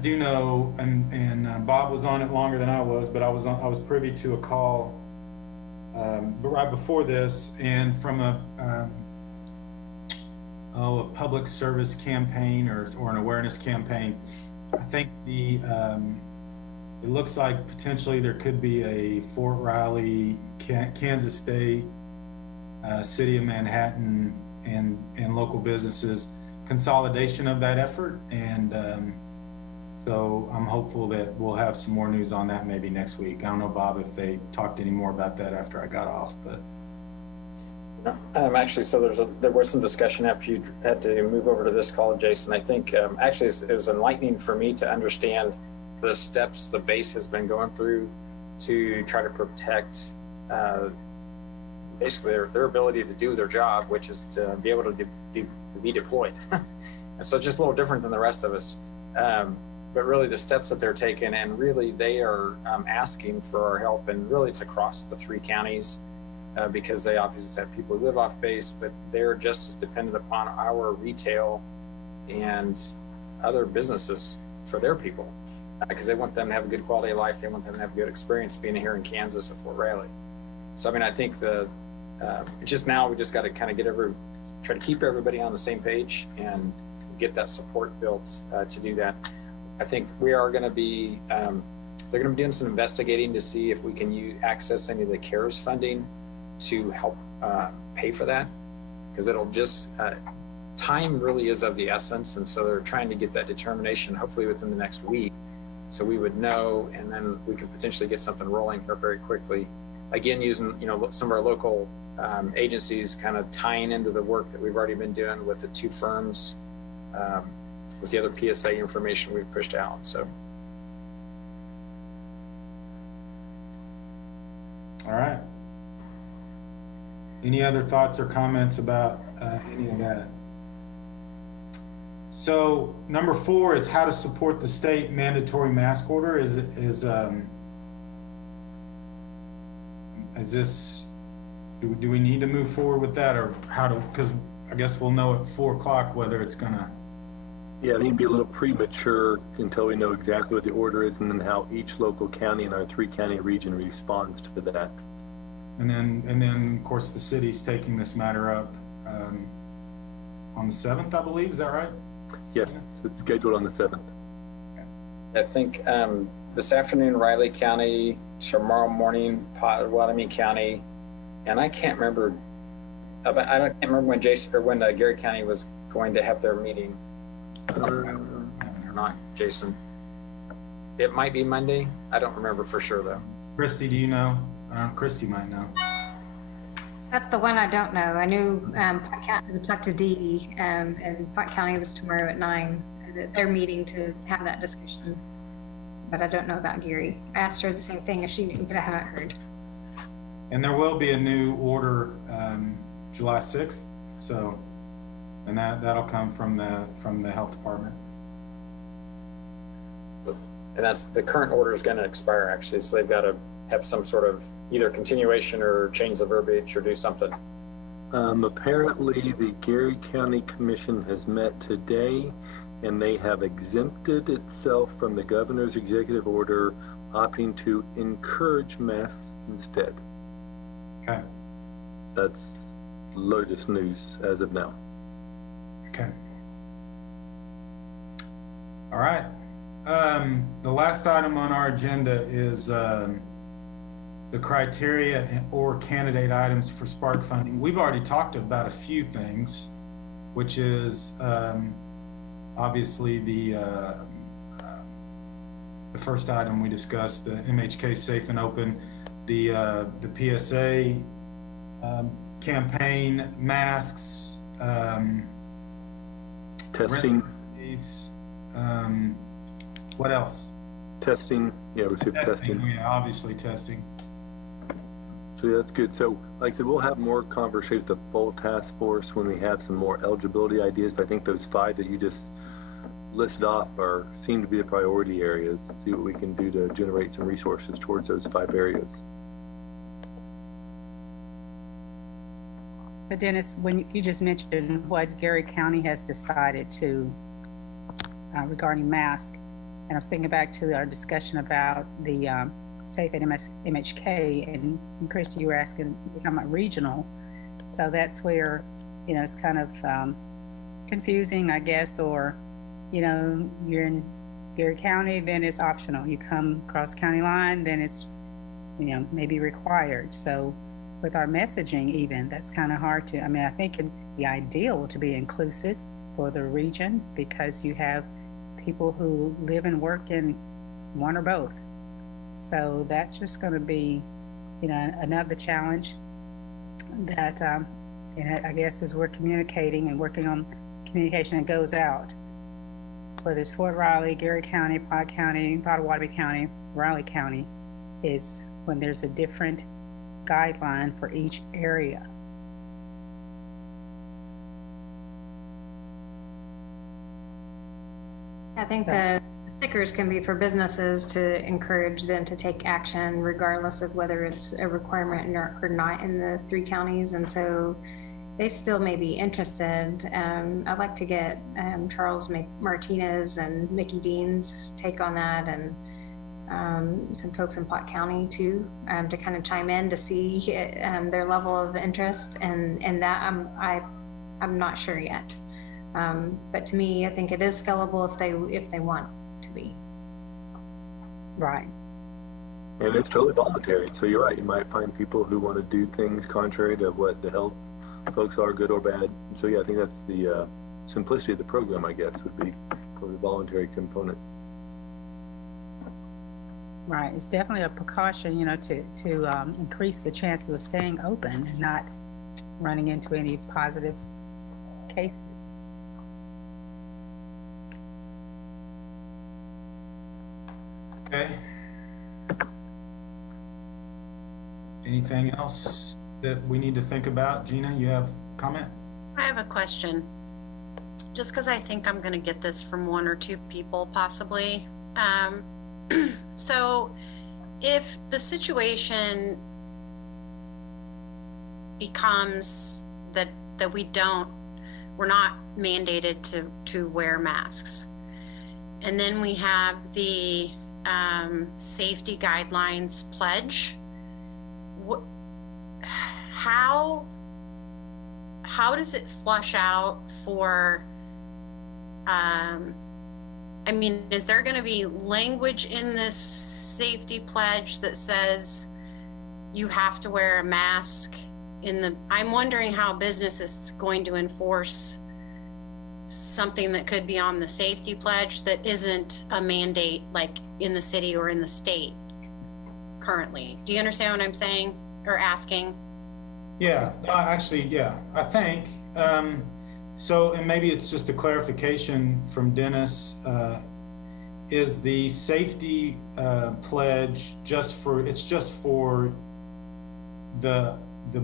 do know, and Bob was on it longer than I was, but I was privy to a call right before this, and from a public service campaign or an awareness campaign. I think it looks like potentially there could be a Fort Riley, Kansas State, City of Manhattan, and local businesses consolidation of that effort. And so I'm hopeful that we'll have some more news on that maybe next week. I don't know, Bob, if they talked any more about that after I got off, but. Actually, so there was some discussion after you had to move over to this call, Jason. I think actually it was enlightening for me to understand the steps the base has been going through to try to protect basically their ability to do their job, which is to be able to be deployed. And so just a little different than the rest of us. But really the steps that they're taking, and really they are asking for our help, and really it's across the 3 counties. Because they obviously have people who live off base, but they're just as dependent upon our retail and other businesses for their people, because they want them to have a good quality of life. They want them to have a good experience being here in Kansas at Fort Riley. So, I mean, I think just now we just got to kind of try to keep everybody on the same page and get that support built to do that. I think we are going to be, they're going to be doing some investigating to see if we can access any of the CARES funding to help pay for that, because it'll just time really is of the essence, and so they're trying to get that determination hopefully within the next week, so we would know, and then we could potentially get something rolling here very quickly, again using some of our local agencies, kind of tying into the work that we've already been doing with the 2 firms, with the other PSA information we've pushed out. So all right. Any other thoughts or comments about any of that? So number 4 is how to support the state mandatory mask order. Is this, do we need to move forward with that, or because I guess we'll know at 4 o'clock whether it's gonna. Yeah, I think it'd be a little premature until we know exactly what the order is, and then how each local county in our 3-county region responds to that. And then, of course, the city's taking this matter up on the 7th, I believe. Is that right? Yes, it's scheduled on the 7th. I think this afternoon, Riley County, tomorrow morning, Potawatomi County, and I can't remember when Jason or when Garrett County was going to have their meeting. Or not, Jason. It might be Monday. I don't remember for sure though. Christy, do you know? Christy might know. That's the one I don't know. I knew Pot County would talk to Dee, and Pot County was tomorrow at 9. They're meeting to have that discussion. But I don't know about Geary. I asked her the same thing if she knew, but I haven't heard. And there will be a new order July 6th. So, and that'll come from the health department. And that's, the current order is going to expire actually, so they've got to have some sort of either continuation or change the verbiage or do something. Apparently the Geary County Commission has met today and they have exempted itself from the governor's executive order, opting to encourage masks instead. Okay. That's latest news as of now. Okay. All right. The last item on our agenda is the criteria or candidate items for Spark funding. We've already talked about a few things, which is obviously the first item we discussed, the MHK Safe and Open, the PSA campaign, masks, Testing. What else? Testing. Yeah, we said testing. Yeah, obviously testing. So yeah, that's good. So like I said, we'll have more conversations with the full task force when we have some more eligibility ideas, but I think those 5 that you just listed off seem to be the priority areas. See what we can do to generate some resources towards those 5 areas. But Dennis, when you just mentioned what Geary County has decided to regarding masks, and I was thinking back to our discussion about the Safe at MHK, and Christy, you were asking, you're talking about regional. So that's where, it's kind of confusing, I guess, or, you're in Geary County, then it's optional. You come across county line, then it's, maybe required. So with our messaging even, that's kind of hard to, I think it'd be ideal to be inclusive for the region because you have people who live and work in one or both. So that's just going to be, another challenge that, I guess as we're communicating and working on communication that goes out, whether it's Fort Riley, Geary County, Pot County, Pottawatomie County, Riley County, is when there's a different guideline for each area. I think the stickers can be for businesses to encourage them to take action regardless of whether it's a requirement or not in the 3 counties. And so they still may be interested. I'd like to get Charles Martinez and Mickey Dean's take on that, and some folks in Pot County too, to kind of chime in to see their level of interest. And that I'm not sure yet. But to me, I think it is scalable if they want to be. Right. And it's totally voluntary. So you're right. You might find people who want to do things contrary to what the health folks are, good or bad. So yeah, I think that's the simplicity of the program, I guess, would be for the voluntary component. Right. It's definitely a precaution, to increase the chances of staying open and not running into any positive cases. Okay. Anything else that we need to think about? Gina, you have a comment? I have a question. Just because I think I'm going to get this from 1 or 2 people, possibly. So if the situation becomes that we're not mandated to wear masks, and then we have the safety guidelines pledge, how does it flush out for, is there going to be language in this safety pledge that says you have to wear a mask I'm wondering how business is going to enforce something that could be on the safety pledge that isn't a mandate like in the city or in the state currently. Do you understand what I'm saying or asking? Yeah, actually, yeah, I think. So, and maybe it's just a clarification from Dennis. Is the safety pledge just for the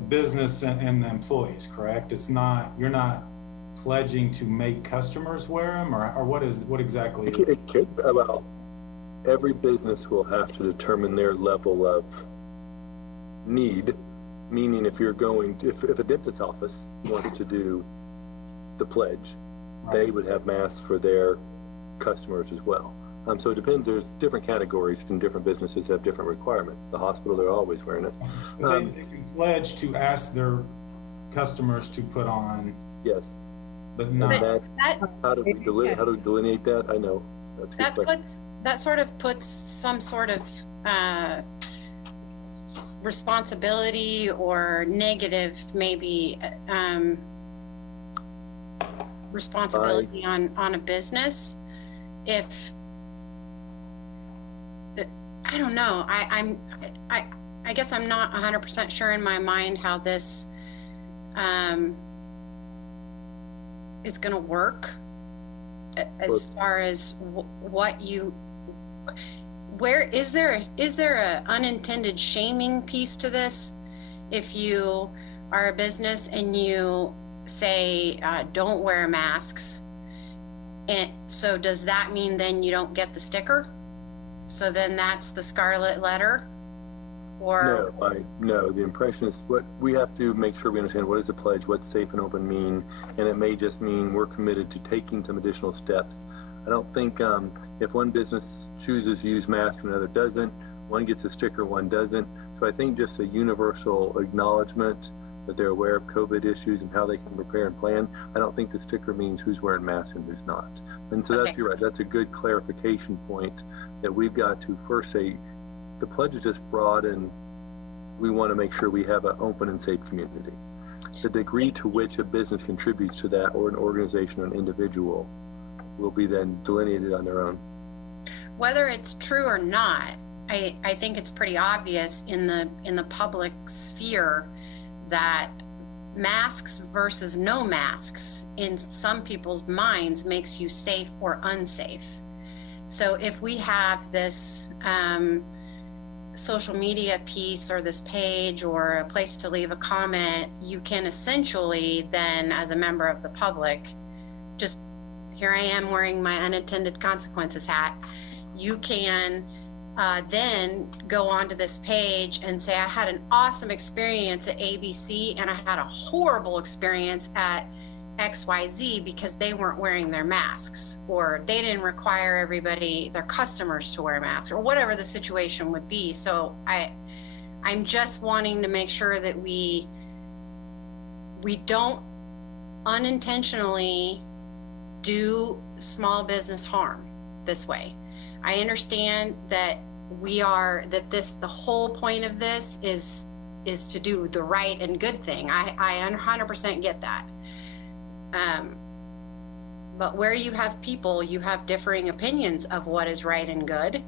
business and the employees, correct? It's not, you're not pledging to make customers wear them, or what exactly is it? Well, every business will have to determine their level of need, meaning if you're going to, if a dentist's office wants to do the pledge, they would have masks for their customers as well. So it depends. There's different categories, and different businesses have different requirements. The hospital, they're always wearing it. They can pledge to ask their customers to put on. Yes. But not. How do we delineate that? I know. That sort of puts some sort of responsibility or negative, maybe, responsibility on a business. If I don't know, I guess I'm not 100% sure in my mind how this is going to work as far as what you, where is there a unintended shaming piece to this? If you are a business and you say don't wear masks, and so does that mean then you don't get the sticker? So then that's the scarlet letter? Or no, the impression is what we have to make sure we understand. What does a pledge, what's safe and open mean? And it may just mean we're committed to taking some additional steps. I don't think if one business chooses to use masks and another doesn't, one gets a sticker, one doesn't. So I think just a universal acknowledgement that they're aware of COVID issues and how they can prepare and plan. I don't think the sticker means who's wearing masks and who's not. And so that's, you're right, that's a good clarification point that we've got to first say, the pledge is just broad and we want to make sure we have an open and safe community. The degree to which a business contributes to that, or an organization or an individual, will be then delineated on their own. Whether it's true or not, I think it's pretty obvious in the public sphere that masks versus no masks in some people's minds makes you safe or unsafe. So if we have this social media piece or this page or a place to leave a comment, you can essentially then, as a member of the public, just, here I am wearing my unintended consequences hat. You can then go onto this page and say, I had an awesome experience at ABC and I had a horrible experience at XYZ because they weren't wearing their masks, or they didn't require everybody, their customers, to wear masks, or whatever the situation would be. So I'm just wanting to make sure that we don't unintentionally do small business harm this way. I understand that the whole point of this is to do the right and good thing. I 100% get that. But where you have people, you have differing opinions of what is right and good.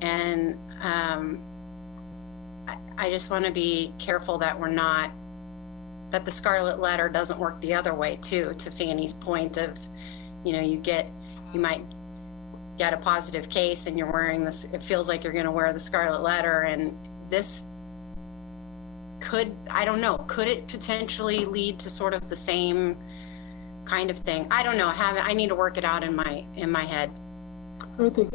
And I just want to be careful that that the scarlet letter doesn't work the other way too, to Fanny's point of, you might get a positive case and you're wearing this, it feels like you're going to wear the scarlet letter, and this could, I don't know, could it potentially lead to sort of the same kind of thing? I don't know. I need to work it out in my head. I think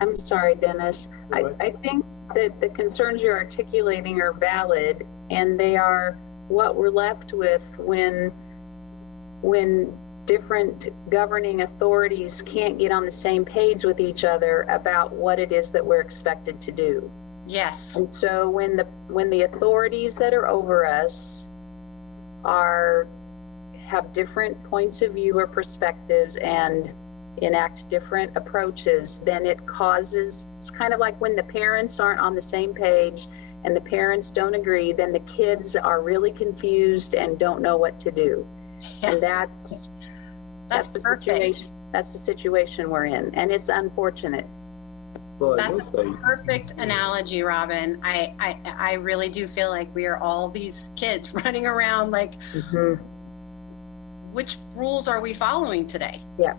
I'm sorry, Dennis. I think that the concerns you're articulating are valid, and they are what we're left with when different governing authorities can't get on the same page with each other about what it is that we're expected to do. Yes. And so when the authorities that are over us have different points of view or perspectives and enact different approaches, then it's kind of like when the parents aren't on the same page and the parents don't agree, then the kids are really confused and don't know what to do. Yes. And that's the situation. That's the situation we're in, and it's unfortunate. Well, I That's will a say, perfect analogy, Robin. I really do feel like we are all these kids running around like, which rules are we following today? Yeah.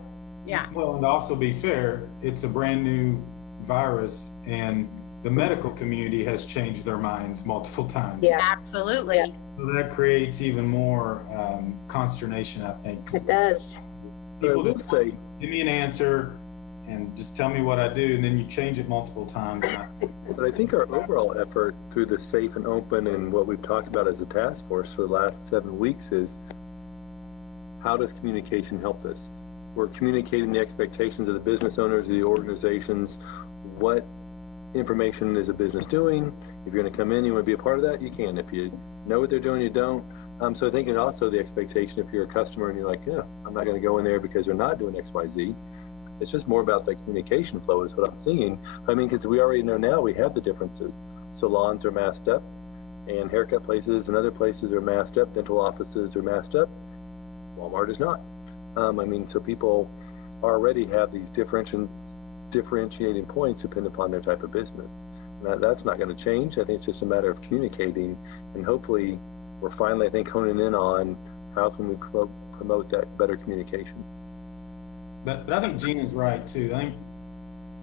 Yeah. Well, and to also be fair, it's a brand new virus, and the medical community has changed their minds multiple times. Yeah. Absolutely. Yeah. So that creates even more consternation, I think. It does. but I People will just say, give me an answer and just tell me what I do, and then you change it multiple times. but I think our overall effort through the safe and open and what we've talked about as a task force for the last 7 weeks is, how does communication help this? We're communicating the expectations of the business owners, the organizations, what information is a business doing. If you're gonna come in, you wanna be a part of that, you can. If you know what they're doing, you don't. So I think, and also the expectation, if you're a customer and you're like, yeah, I'm not gonna go in there because they're not doing X, Y, Z. It's just more about the communication flow is what I'm seeing. I mean, because we already know now we have the differences. Salons are masked up, and haircut places and other places are masked up. Dental offices are masked up. Walmart is not. I mean, so people already have these differentiating points depending upon their type of business. And that's not going to change. I think it's just a matter of communicating, and hopefully we're finally, I think, honing in on how can we promote that better communication. But I think Gina's right too. I think,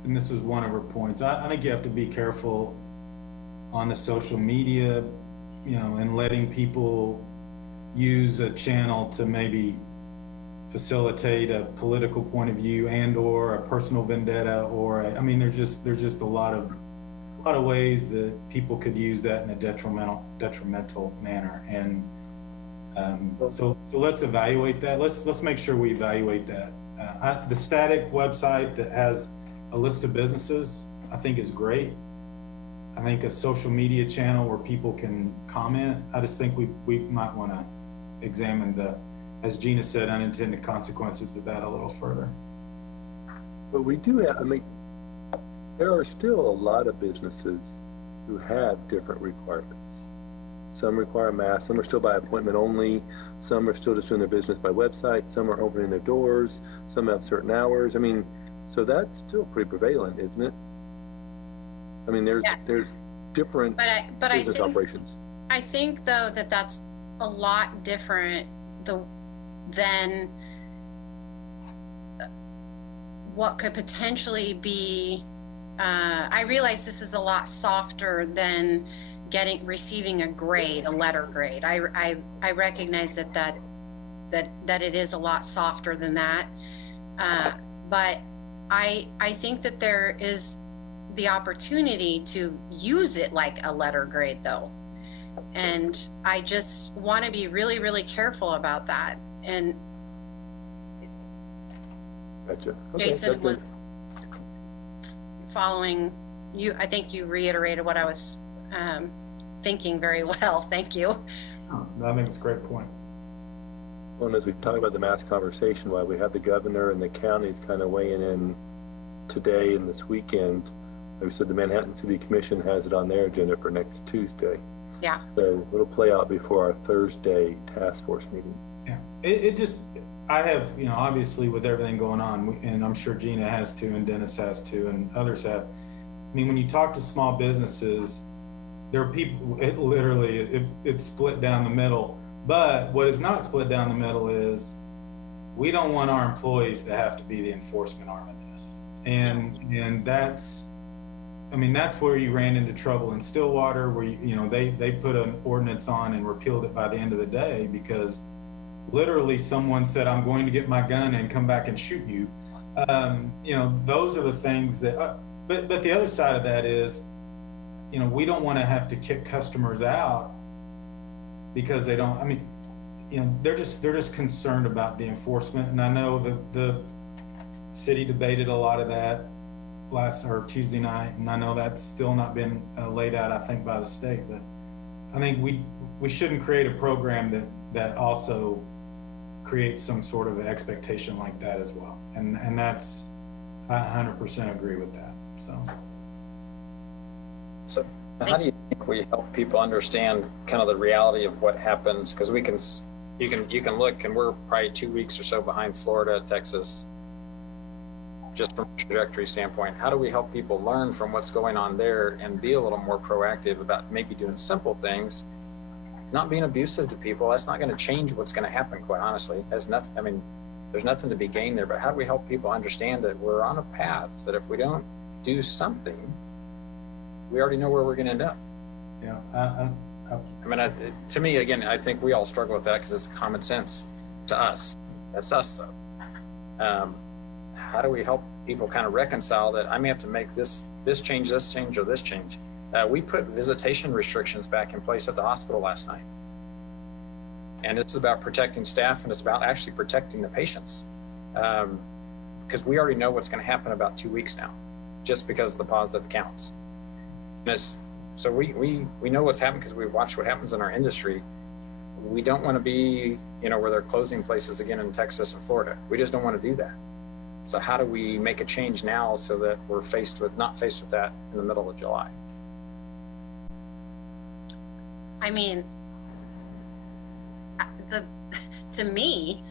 and this was one of her points, I think you have to be careful on the social media, you know, and letting people use a channel to maybe facilitate a political point of view and or a personal vendetta, or I mean, there's just a lot of ways that people could use that in a detrimental manner. And so let's evaluate that. Let's make sure we evaluate that. The static website that has a list of businesses, I think is great. I think a social media channel where people can comment, I just think we might want to examine the, as Gina said, unintended consequences of that a little further. But we do have, I mean, there are still a lot of businesses who have different requirements. Some require masks, some are still by appointment only, some are still just doing their business by website, some are opening their doors, some have certain hours. I mean, so that's still pretty prevalent, isn't it? I mean, there's different business operations. I think though that that's a lot different than what could potentially be. I realize this is a lot softer than receiving a grade, a letter grade. I recognize that it is a lot softer than that. But I think that there is the opportunity to use it like a letter grade though. And I just want to be really, really careful about that. And Gotcha. Okay, Jason was following you. I think you reiterated what I was thinking very well. Thank you. I think it's a great point. Well, and as we talk about the mass conversation, while we have the governor and the counties kind of weighing in today and this weekend, like we said, the Manhattan City Commission has it on their agenda for next Tuesday. Yeah. So it'll play out before our Thursday task force meeting. Yeah, it just, I have, you know, obviously with everything going on, and I'm sure Gina has too, and Dennis has too, and others have. I mean, when you talk to small businesses, there are people, it's split down the middle. But what is not split down the middle is we don't want our employees to have to be the enforcement arm of this. And that's, I mean, that's where you ran into trouble in Stillwater, where, you know, they put an ordinance on and repealed it by the end of the day because literally someone said, I'm going to get my gun and come back and shoot you. You know, those are the things that, but the other side of that is, you know, we don't want to have to kick customers out because they don't, I mean, you know, they're just concerned about the enforcement. And I know the city debated a lot of that Tuesday night, and I know that's still not been laid out, I think, by the state. But I think we shouldn't create a program that also creates some sort of expectation like that as well. And that's, I 100% agree with that. So how do you think we help people understand kind of the reality of what happens? Because you can look, and we're probably 2 weeks or so behind Florida, Texas. just from a trajectory standpoint, how do we help people learn from what's going on there and be a little more proactive about maybe doing simple things, not being abusive to people? That's not going to change what's going to happen, quite honestly. There's nothing, I mean, there's nothing to be gained there, but how do we help people understand that we're on a path that if we don't do something, we already know where we're going to end up? Yeah. I mean, to me, again, I think we all struggle with that because it's common sense to us. That's us, though. How do we help people kind of reconcile that I may have to make this change, or this change? We put visitation restrictions back in place at the hospital last night. And it's about protecting staff, and it's about actually protecting the patients. Because we already know what's going to happen about 2 weeks now, just because of the positive counts. And so we know what's happened because we watch what happens in our industry. We don't want to be, where they're closing places again in Texas and Florida. We just don't want to do that. So how do we make a change now so that we're not faced with that in the middle of July? I mean, to me,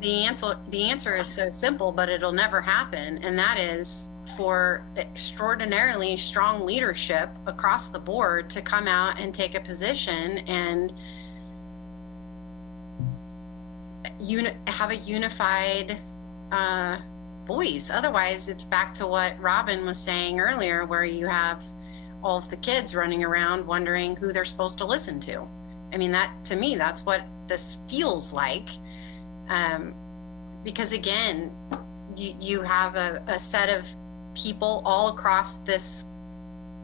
the answer is so simple, but it'll never happen. And that is for extraordinarily strong leadership across the board to come out and take a position and have a unified voice. Otherwise, it's back to what Robin was saying earlier, where you have all of the kids running around wondering who they're supposed to listen to. I mean, to me, that's what this feels like. Because again, you have a set of people all across this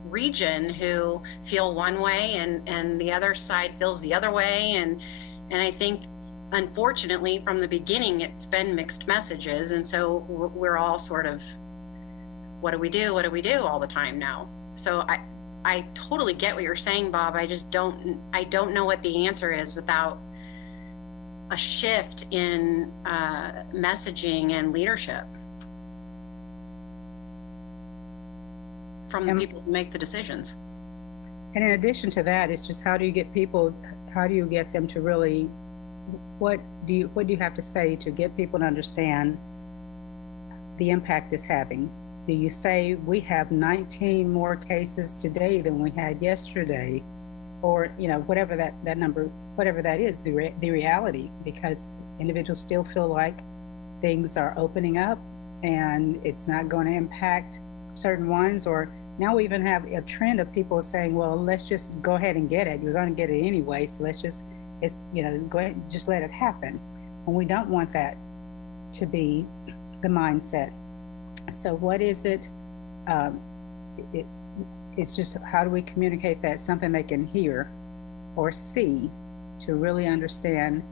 region who feel one way and the other side feels the other way. And I think, unfortunately, from the beginning, it's been mixed messages. And so we're all sort of, what do we do? What do we do all the time now? So I totally get what you're saying, Bob. I don't know what the answer is without a shift in messaging and leadership from the people who make the decisions. And in addition to that, it's just how do you get them to really, what do you have to say to get people to understand the impact it's having? Do you say we have 19 more cases today than we had yesterday, or whatever that number, whatever that is, the reality, because individuals still feel like things are opening up and it's not going to impact certain ones, or now we even have a trend of people saying, well, let's just go ahead and get it. You're going to get it anyway, so let's just, go ahead and just let it happen. And we don't want that to be the mindset. So what is it? It's just, how do we communicate that, something they can hear or see, to really understand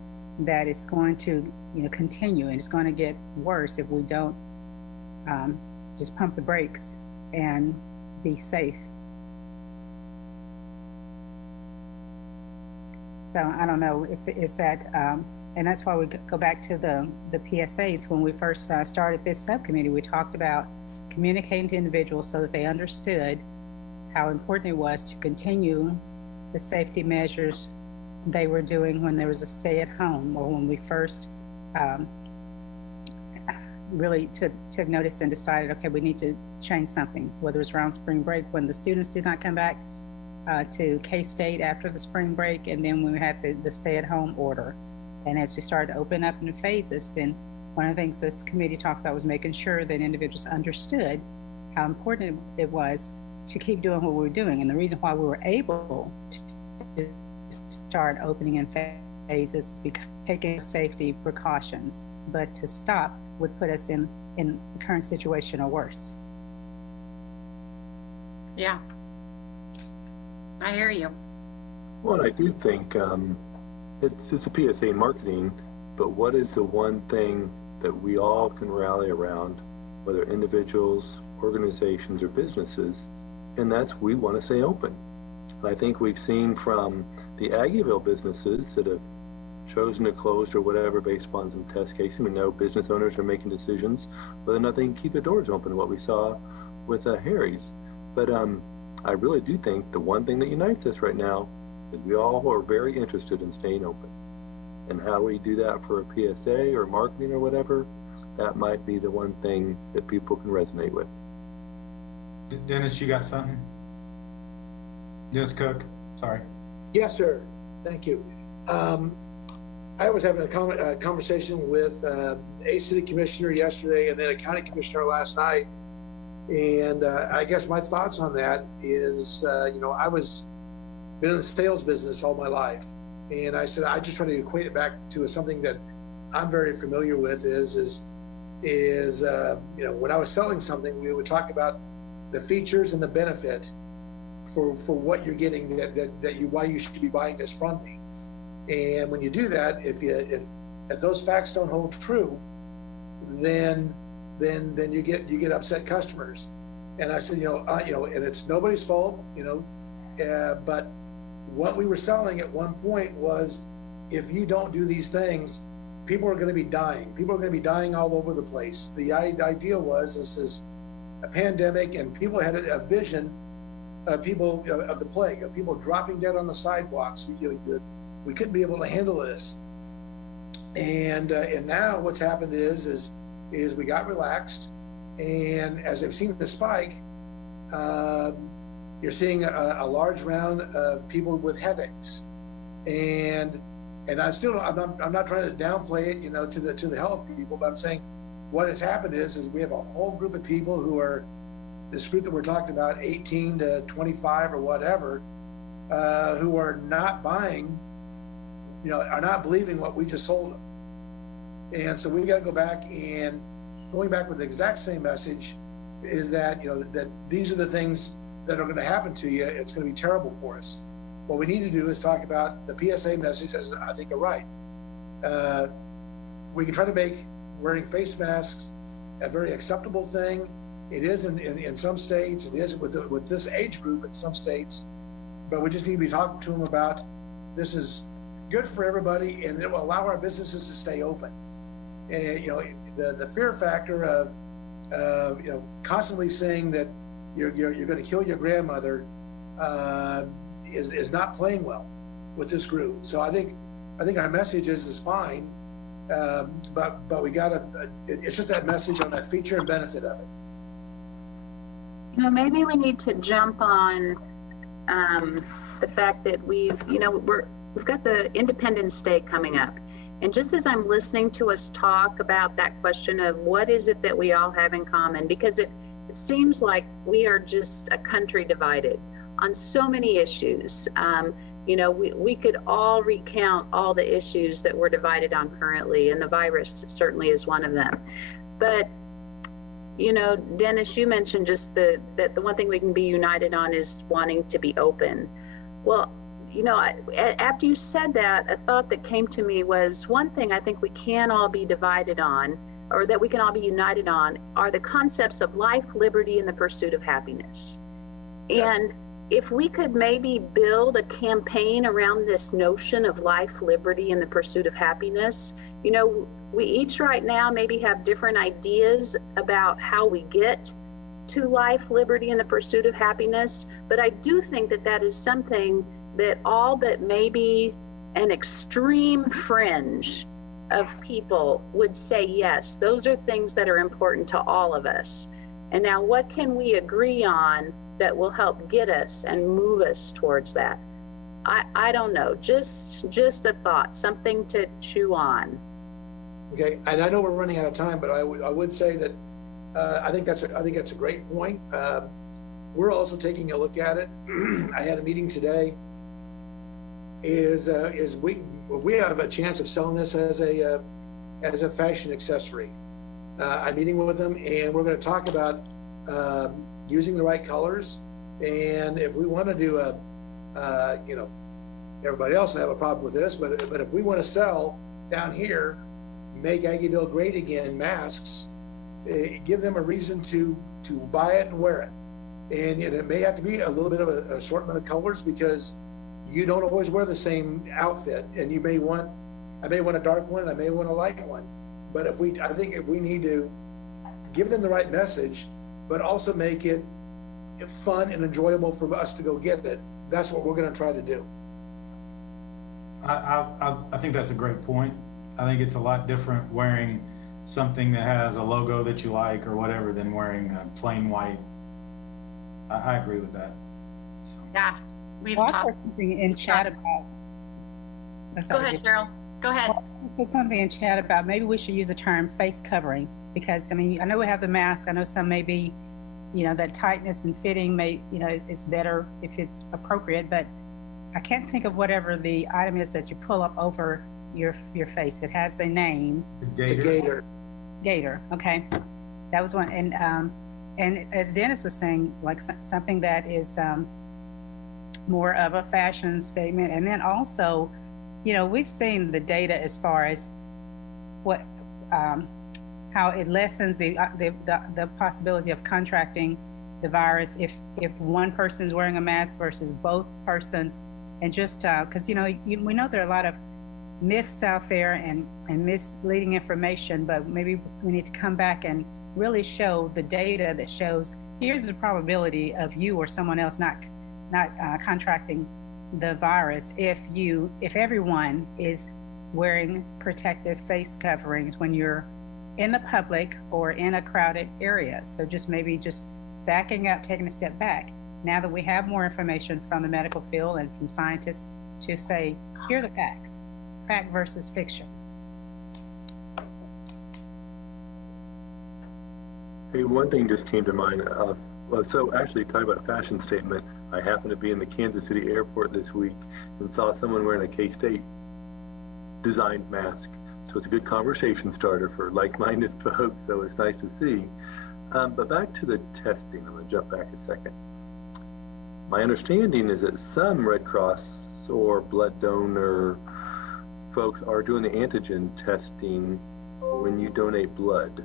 that it's going to continue and it's going to get worse if we don't just pump the brakes and be safe. So I don't know if it's that, and that's why we go back to the PSAs. When we first started this subcommittee, we talked about communicating to individuals so that they understood how important it was to continue the safety measures they were doing when there was a stay at home, or when we first really took notice and decided, okay, we need to change something, whether it was around spring break when the students did not come back to K-State after the spring break, and then when we had the stay-at-home order. And as we started to open up in phases, then one of the things this committee talked about was making sure that individuals understood how important it was to keep doing what we were doing. And the reason why we were able to start opening in phases is because taking safety precautions, but to stop would put us in the current situation or worse. Yeah. I hear you. Well, I do think it's a PSA in marketing, but what is the one thing that we all can rally around, whether individuals, organizations, or businesses, and that's we want to stay open. And I think we've seen from the Aggieville businesses that have chosen to close or whatever based upon some test cases. We know business owners are making decisions whether or not they can keep their doors open, what we saw with Harry's. But I really do think the one thing that unites us right now is we all are very interested in staying open. And how we do that for a PSA or marketing or whatever, that might be the one thing that people can resonate with. Dennis, you got something? Dennis Cook, sorry. Yes, sir. Thank you. I was having a conversation with a city commissioner yesterday and then a county commissioner last night. And I guess my thoughts on that is, I was been in the sales business all my life. And I said, I just try to equate it back to something that I'm very familiar with is when I was selling something, we would talk about the features and the benefit for what you're getting why you should be buying this from me. And when you do that, if those facts don't hold true, then you get upset customers. And I said, and it's nobody's fault, but what we were selling at one point was, if you don't do these things, people are going to be dying. People are going to be dying all over the place. The idea was this is a pandemic, and people had a vision of the plague, of people dropping dead on the sidewalks. We couldn't be able to handle this. And now what's happened is we got relaxed, and as I've seen the spike, you're seeing a large round of people with headaches, and I'm not trying to downplay it, to the health people, but I'm saying what has happened is we have a whole group of people who are this group that we're talking about, 18 to 25 or whatever, who are not buying, are not believing what we just sold them. And so we've got to go back, and going back with the exact same message is that, that these are the things that are going to happen to you. It's going to be terrible for us. What we need to do is talk about the PSA message, as I think are right. We can try to make wearing face masks a very acceptable thing. It is in some states. It is with this age group in some states. But we just need to be talking to them about this is good for everybody, and it will allow our businesses to stay open. And the fear factor of constantly saying that you're going to kill your grandmother is not playing well with this group. So I think our message is fine, but we got to. It's just that message on that feature and benefit of it. Maybe we need to jump on the fact that we've got the Independence Day coming up. And just as I'm listening to us talk about that question of what is it that we all have in common, because it seems like we are just a country divided on so many issues. We could all recount all the issues that we're divided on currently, and the virus certainly is one of them. But Dennis, you mentioned just that the one thing we can be united on is wanting to be open. Well, after you said that, a thought that came to me was one thing I think we can all be divided on, or that we can all be united on, are the concepts of life, liberty, and the pursuit of happiness. Yeah. And if we could maybe build a campaign around this notion of life, liberty, and the pursuit of happiness, we each right now maybe have different ideas about how we get to life, liberty, and the pursuit of happiness. But I do think that is something that all but maybe an extreme fringe of people would say, yes, those are things that are important to all of us. And now what can we agree on that will help get us and move us towards that? I don't know, just a thought, something to chew on. Okay, and I know we're running out of time, but I would say that I think that's a great point. We're also taking a look at it. I had a meeting today. We have a chance of selling this as a fashion accessory. I'm meeting with them, and we're going to talk about using the right colors. And if we want to do everybody else will have a problem with this, but if we want to sell down here, make Aggieville great again masks, give them a reason to buy it and wear it. And it may have to be a little bit of an assortment of colors, because you don't always wear the same outfit, and I may want a dark one, I may want a light one. But I think if we need to give them the right message, but also make it fun and enjoyable for us to go get it, that's what we're going to try to do. I think that's a great point. I think it's a lot different wearing something that has a logo that you like or whatever than wearing a plain white. I agree with that. So. Yeah, we've Well, I talked. put something in chat about. Go ahead, Cheryl. Go ahead. Well, I put something in chat about maybe we should use the term face covering, because I mean, I know we have the mask. I know some may be, that tightness and fitting may, is better if it's appropriate, but I can't think of whatever the item is that you pull up over your face. It has a name. It's a gator. Gator. Okay. That was one. And as Dennis was saying, like something that is more of a fashion statement. And then also, we've seen the data as far as what, how it lessens the possibility of contracting the virus if one person's wearing a mask versus both persons. And just because, we know there are a lot of myths out there and misleading information, but maybe we need to come back and really show the data that shows here's the probability of you or someone else not contracting the virus if everyone is wearing protective face coverings when you're in the public or in a crowded area. So just backing up, taking a step back. Now that we have more information from the medical field and from scientists to say, here are the facts, fact versus fiction. Hey, one thing just came to mind. So actually, talking about a fashion statement, I happened to be in the Kansas City airport this week and saw someone wearing a K-State designed mask. So it's a good conversation starter for like-minded folks, so it's nice to see. But back to the testing, I'm gonna jump back a second. My understanding is that some Red Cross or blood donor folks are doing the antigen testing when you donate blood.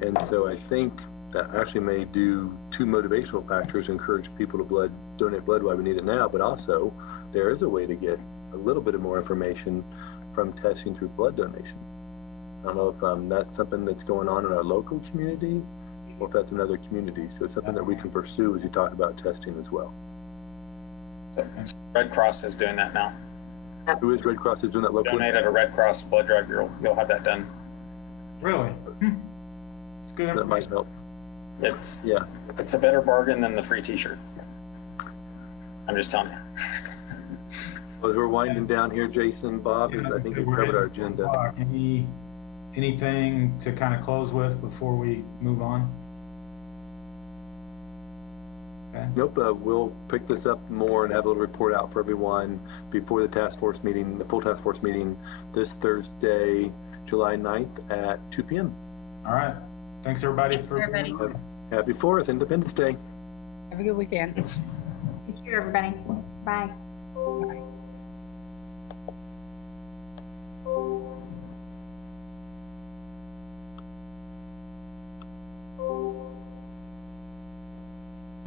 And so I think that actually may do two motivational factors: encourage people to donate blood while we need it now, but also there is a way to get a little bit of more information from testing through blood donation. I don't know if that's something that's going on in our local community or if that's another community. So it's something that we can pursue as you talk about testing as well. Red Cross is doing that now. Who is Red Cross is doing that locally? Donate at a Red Cross blood drive, you'll have that done. Really? It's good information. That might help. It's a better bargain than the free t-shirt. I'm just telling you. Well, as we're winding down here, Jason, Bob, I think we've covered our agenda. Anything to kind of close with before we move on? Okay. Nope, we'll pick this up more and have a little report out for everyone before the task force meeting, the full task force meeting this Thursday, July 9th at 2 p.m. All right. Thanks everybody for Happy 4th, Independence Day. Have a good weekend. Thank you, everybody. Bye. Bye.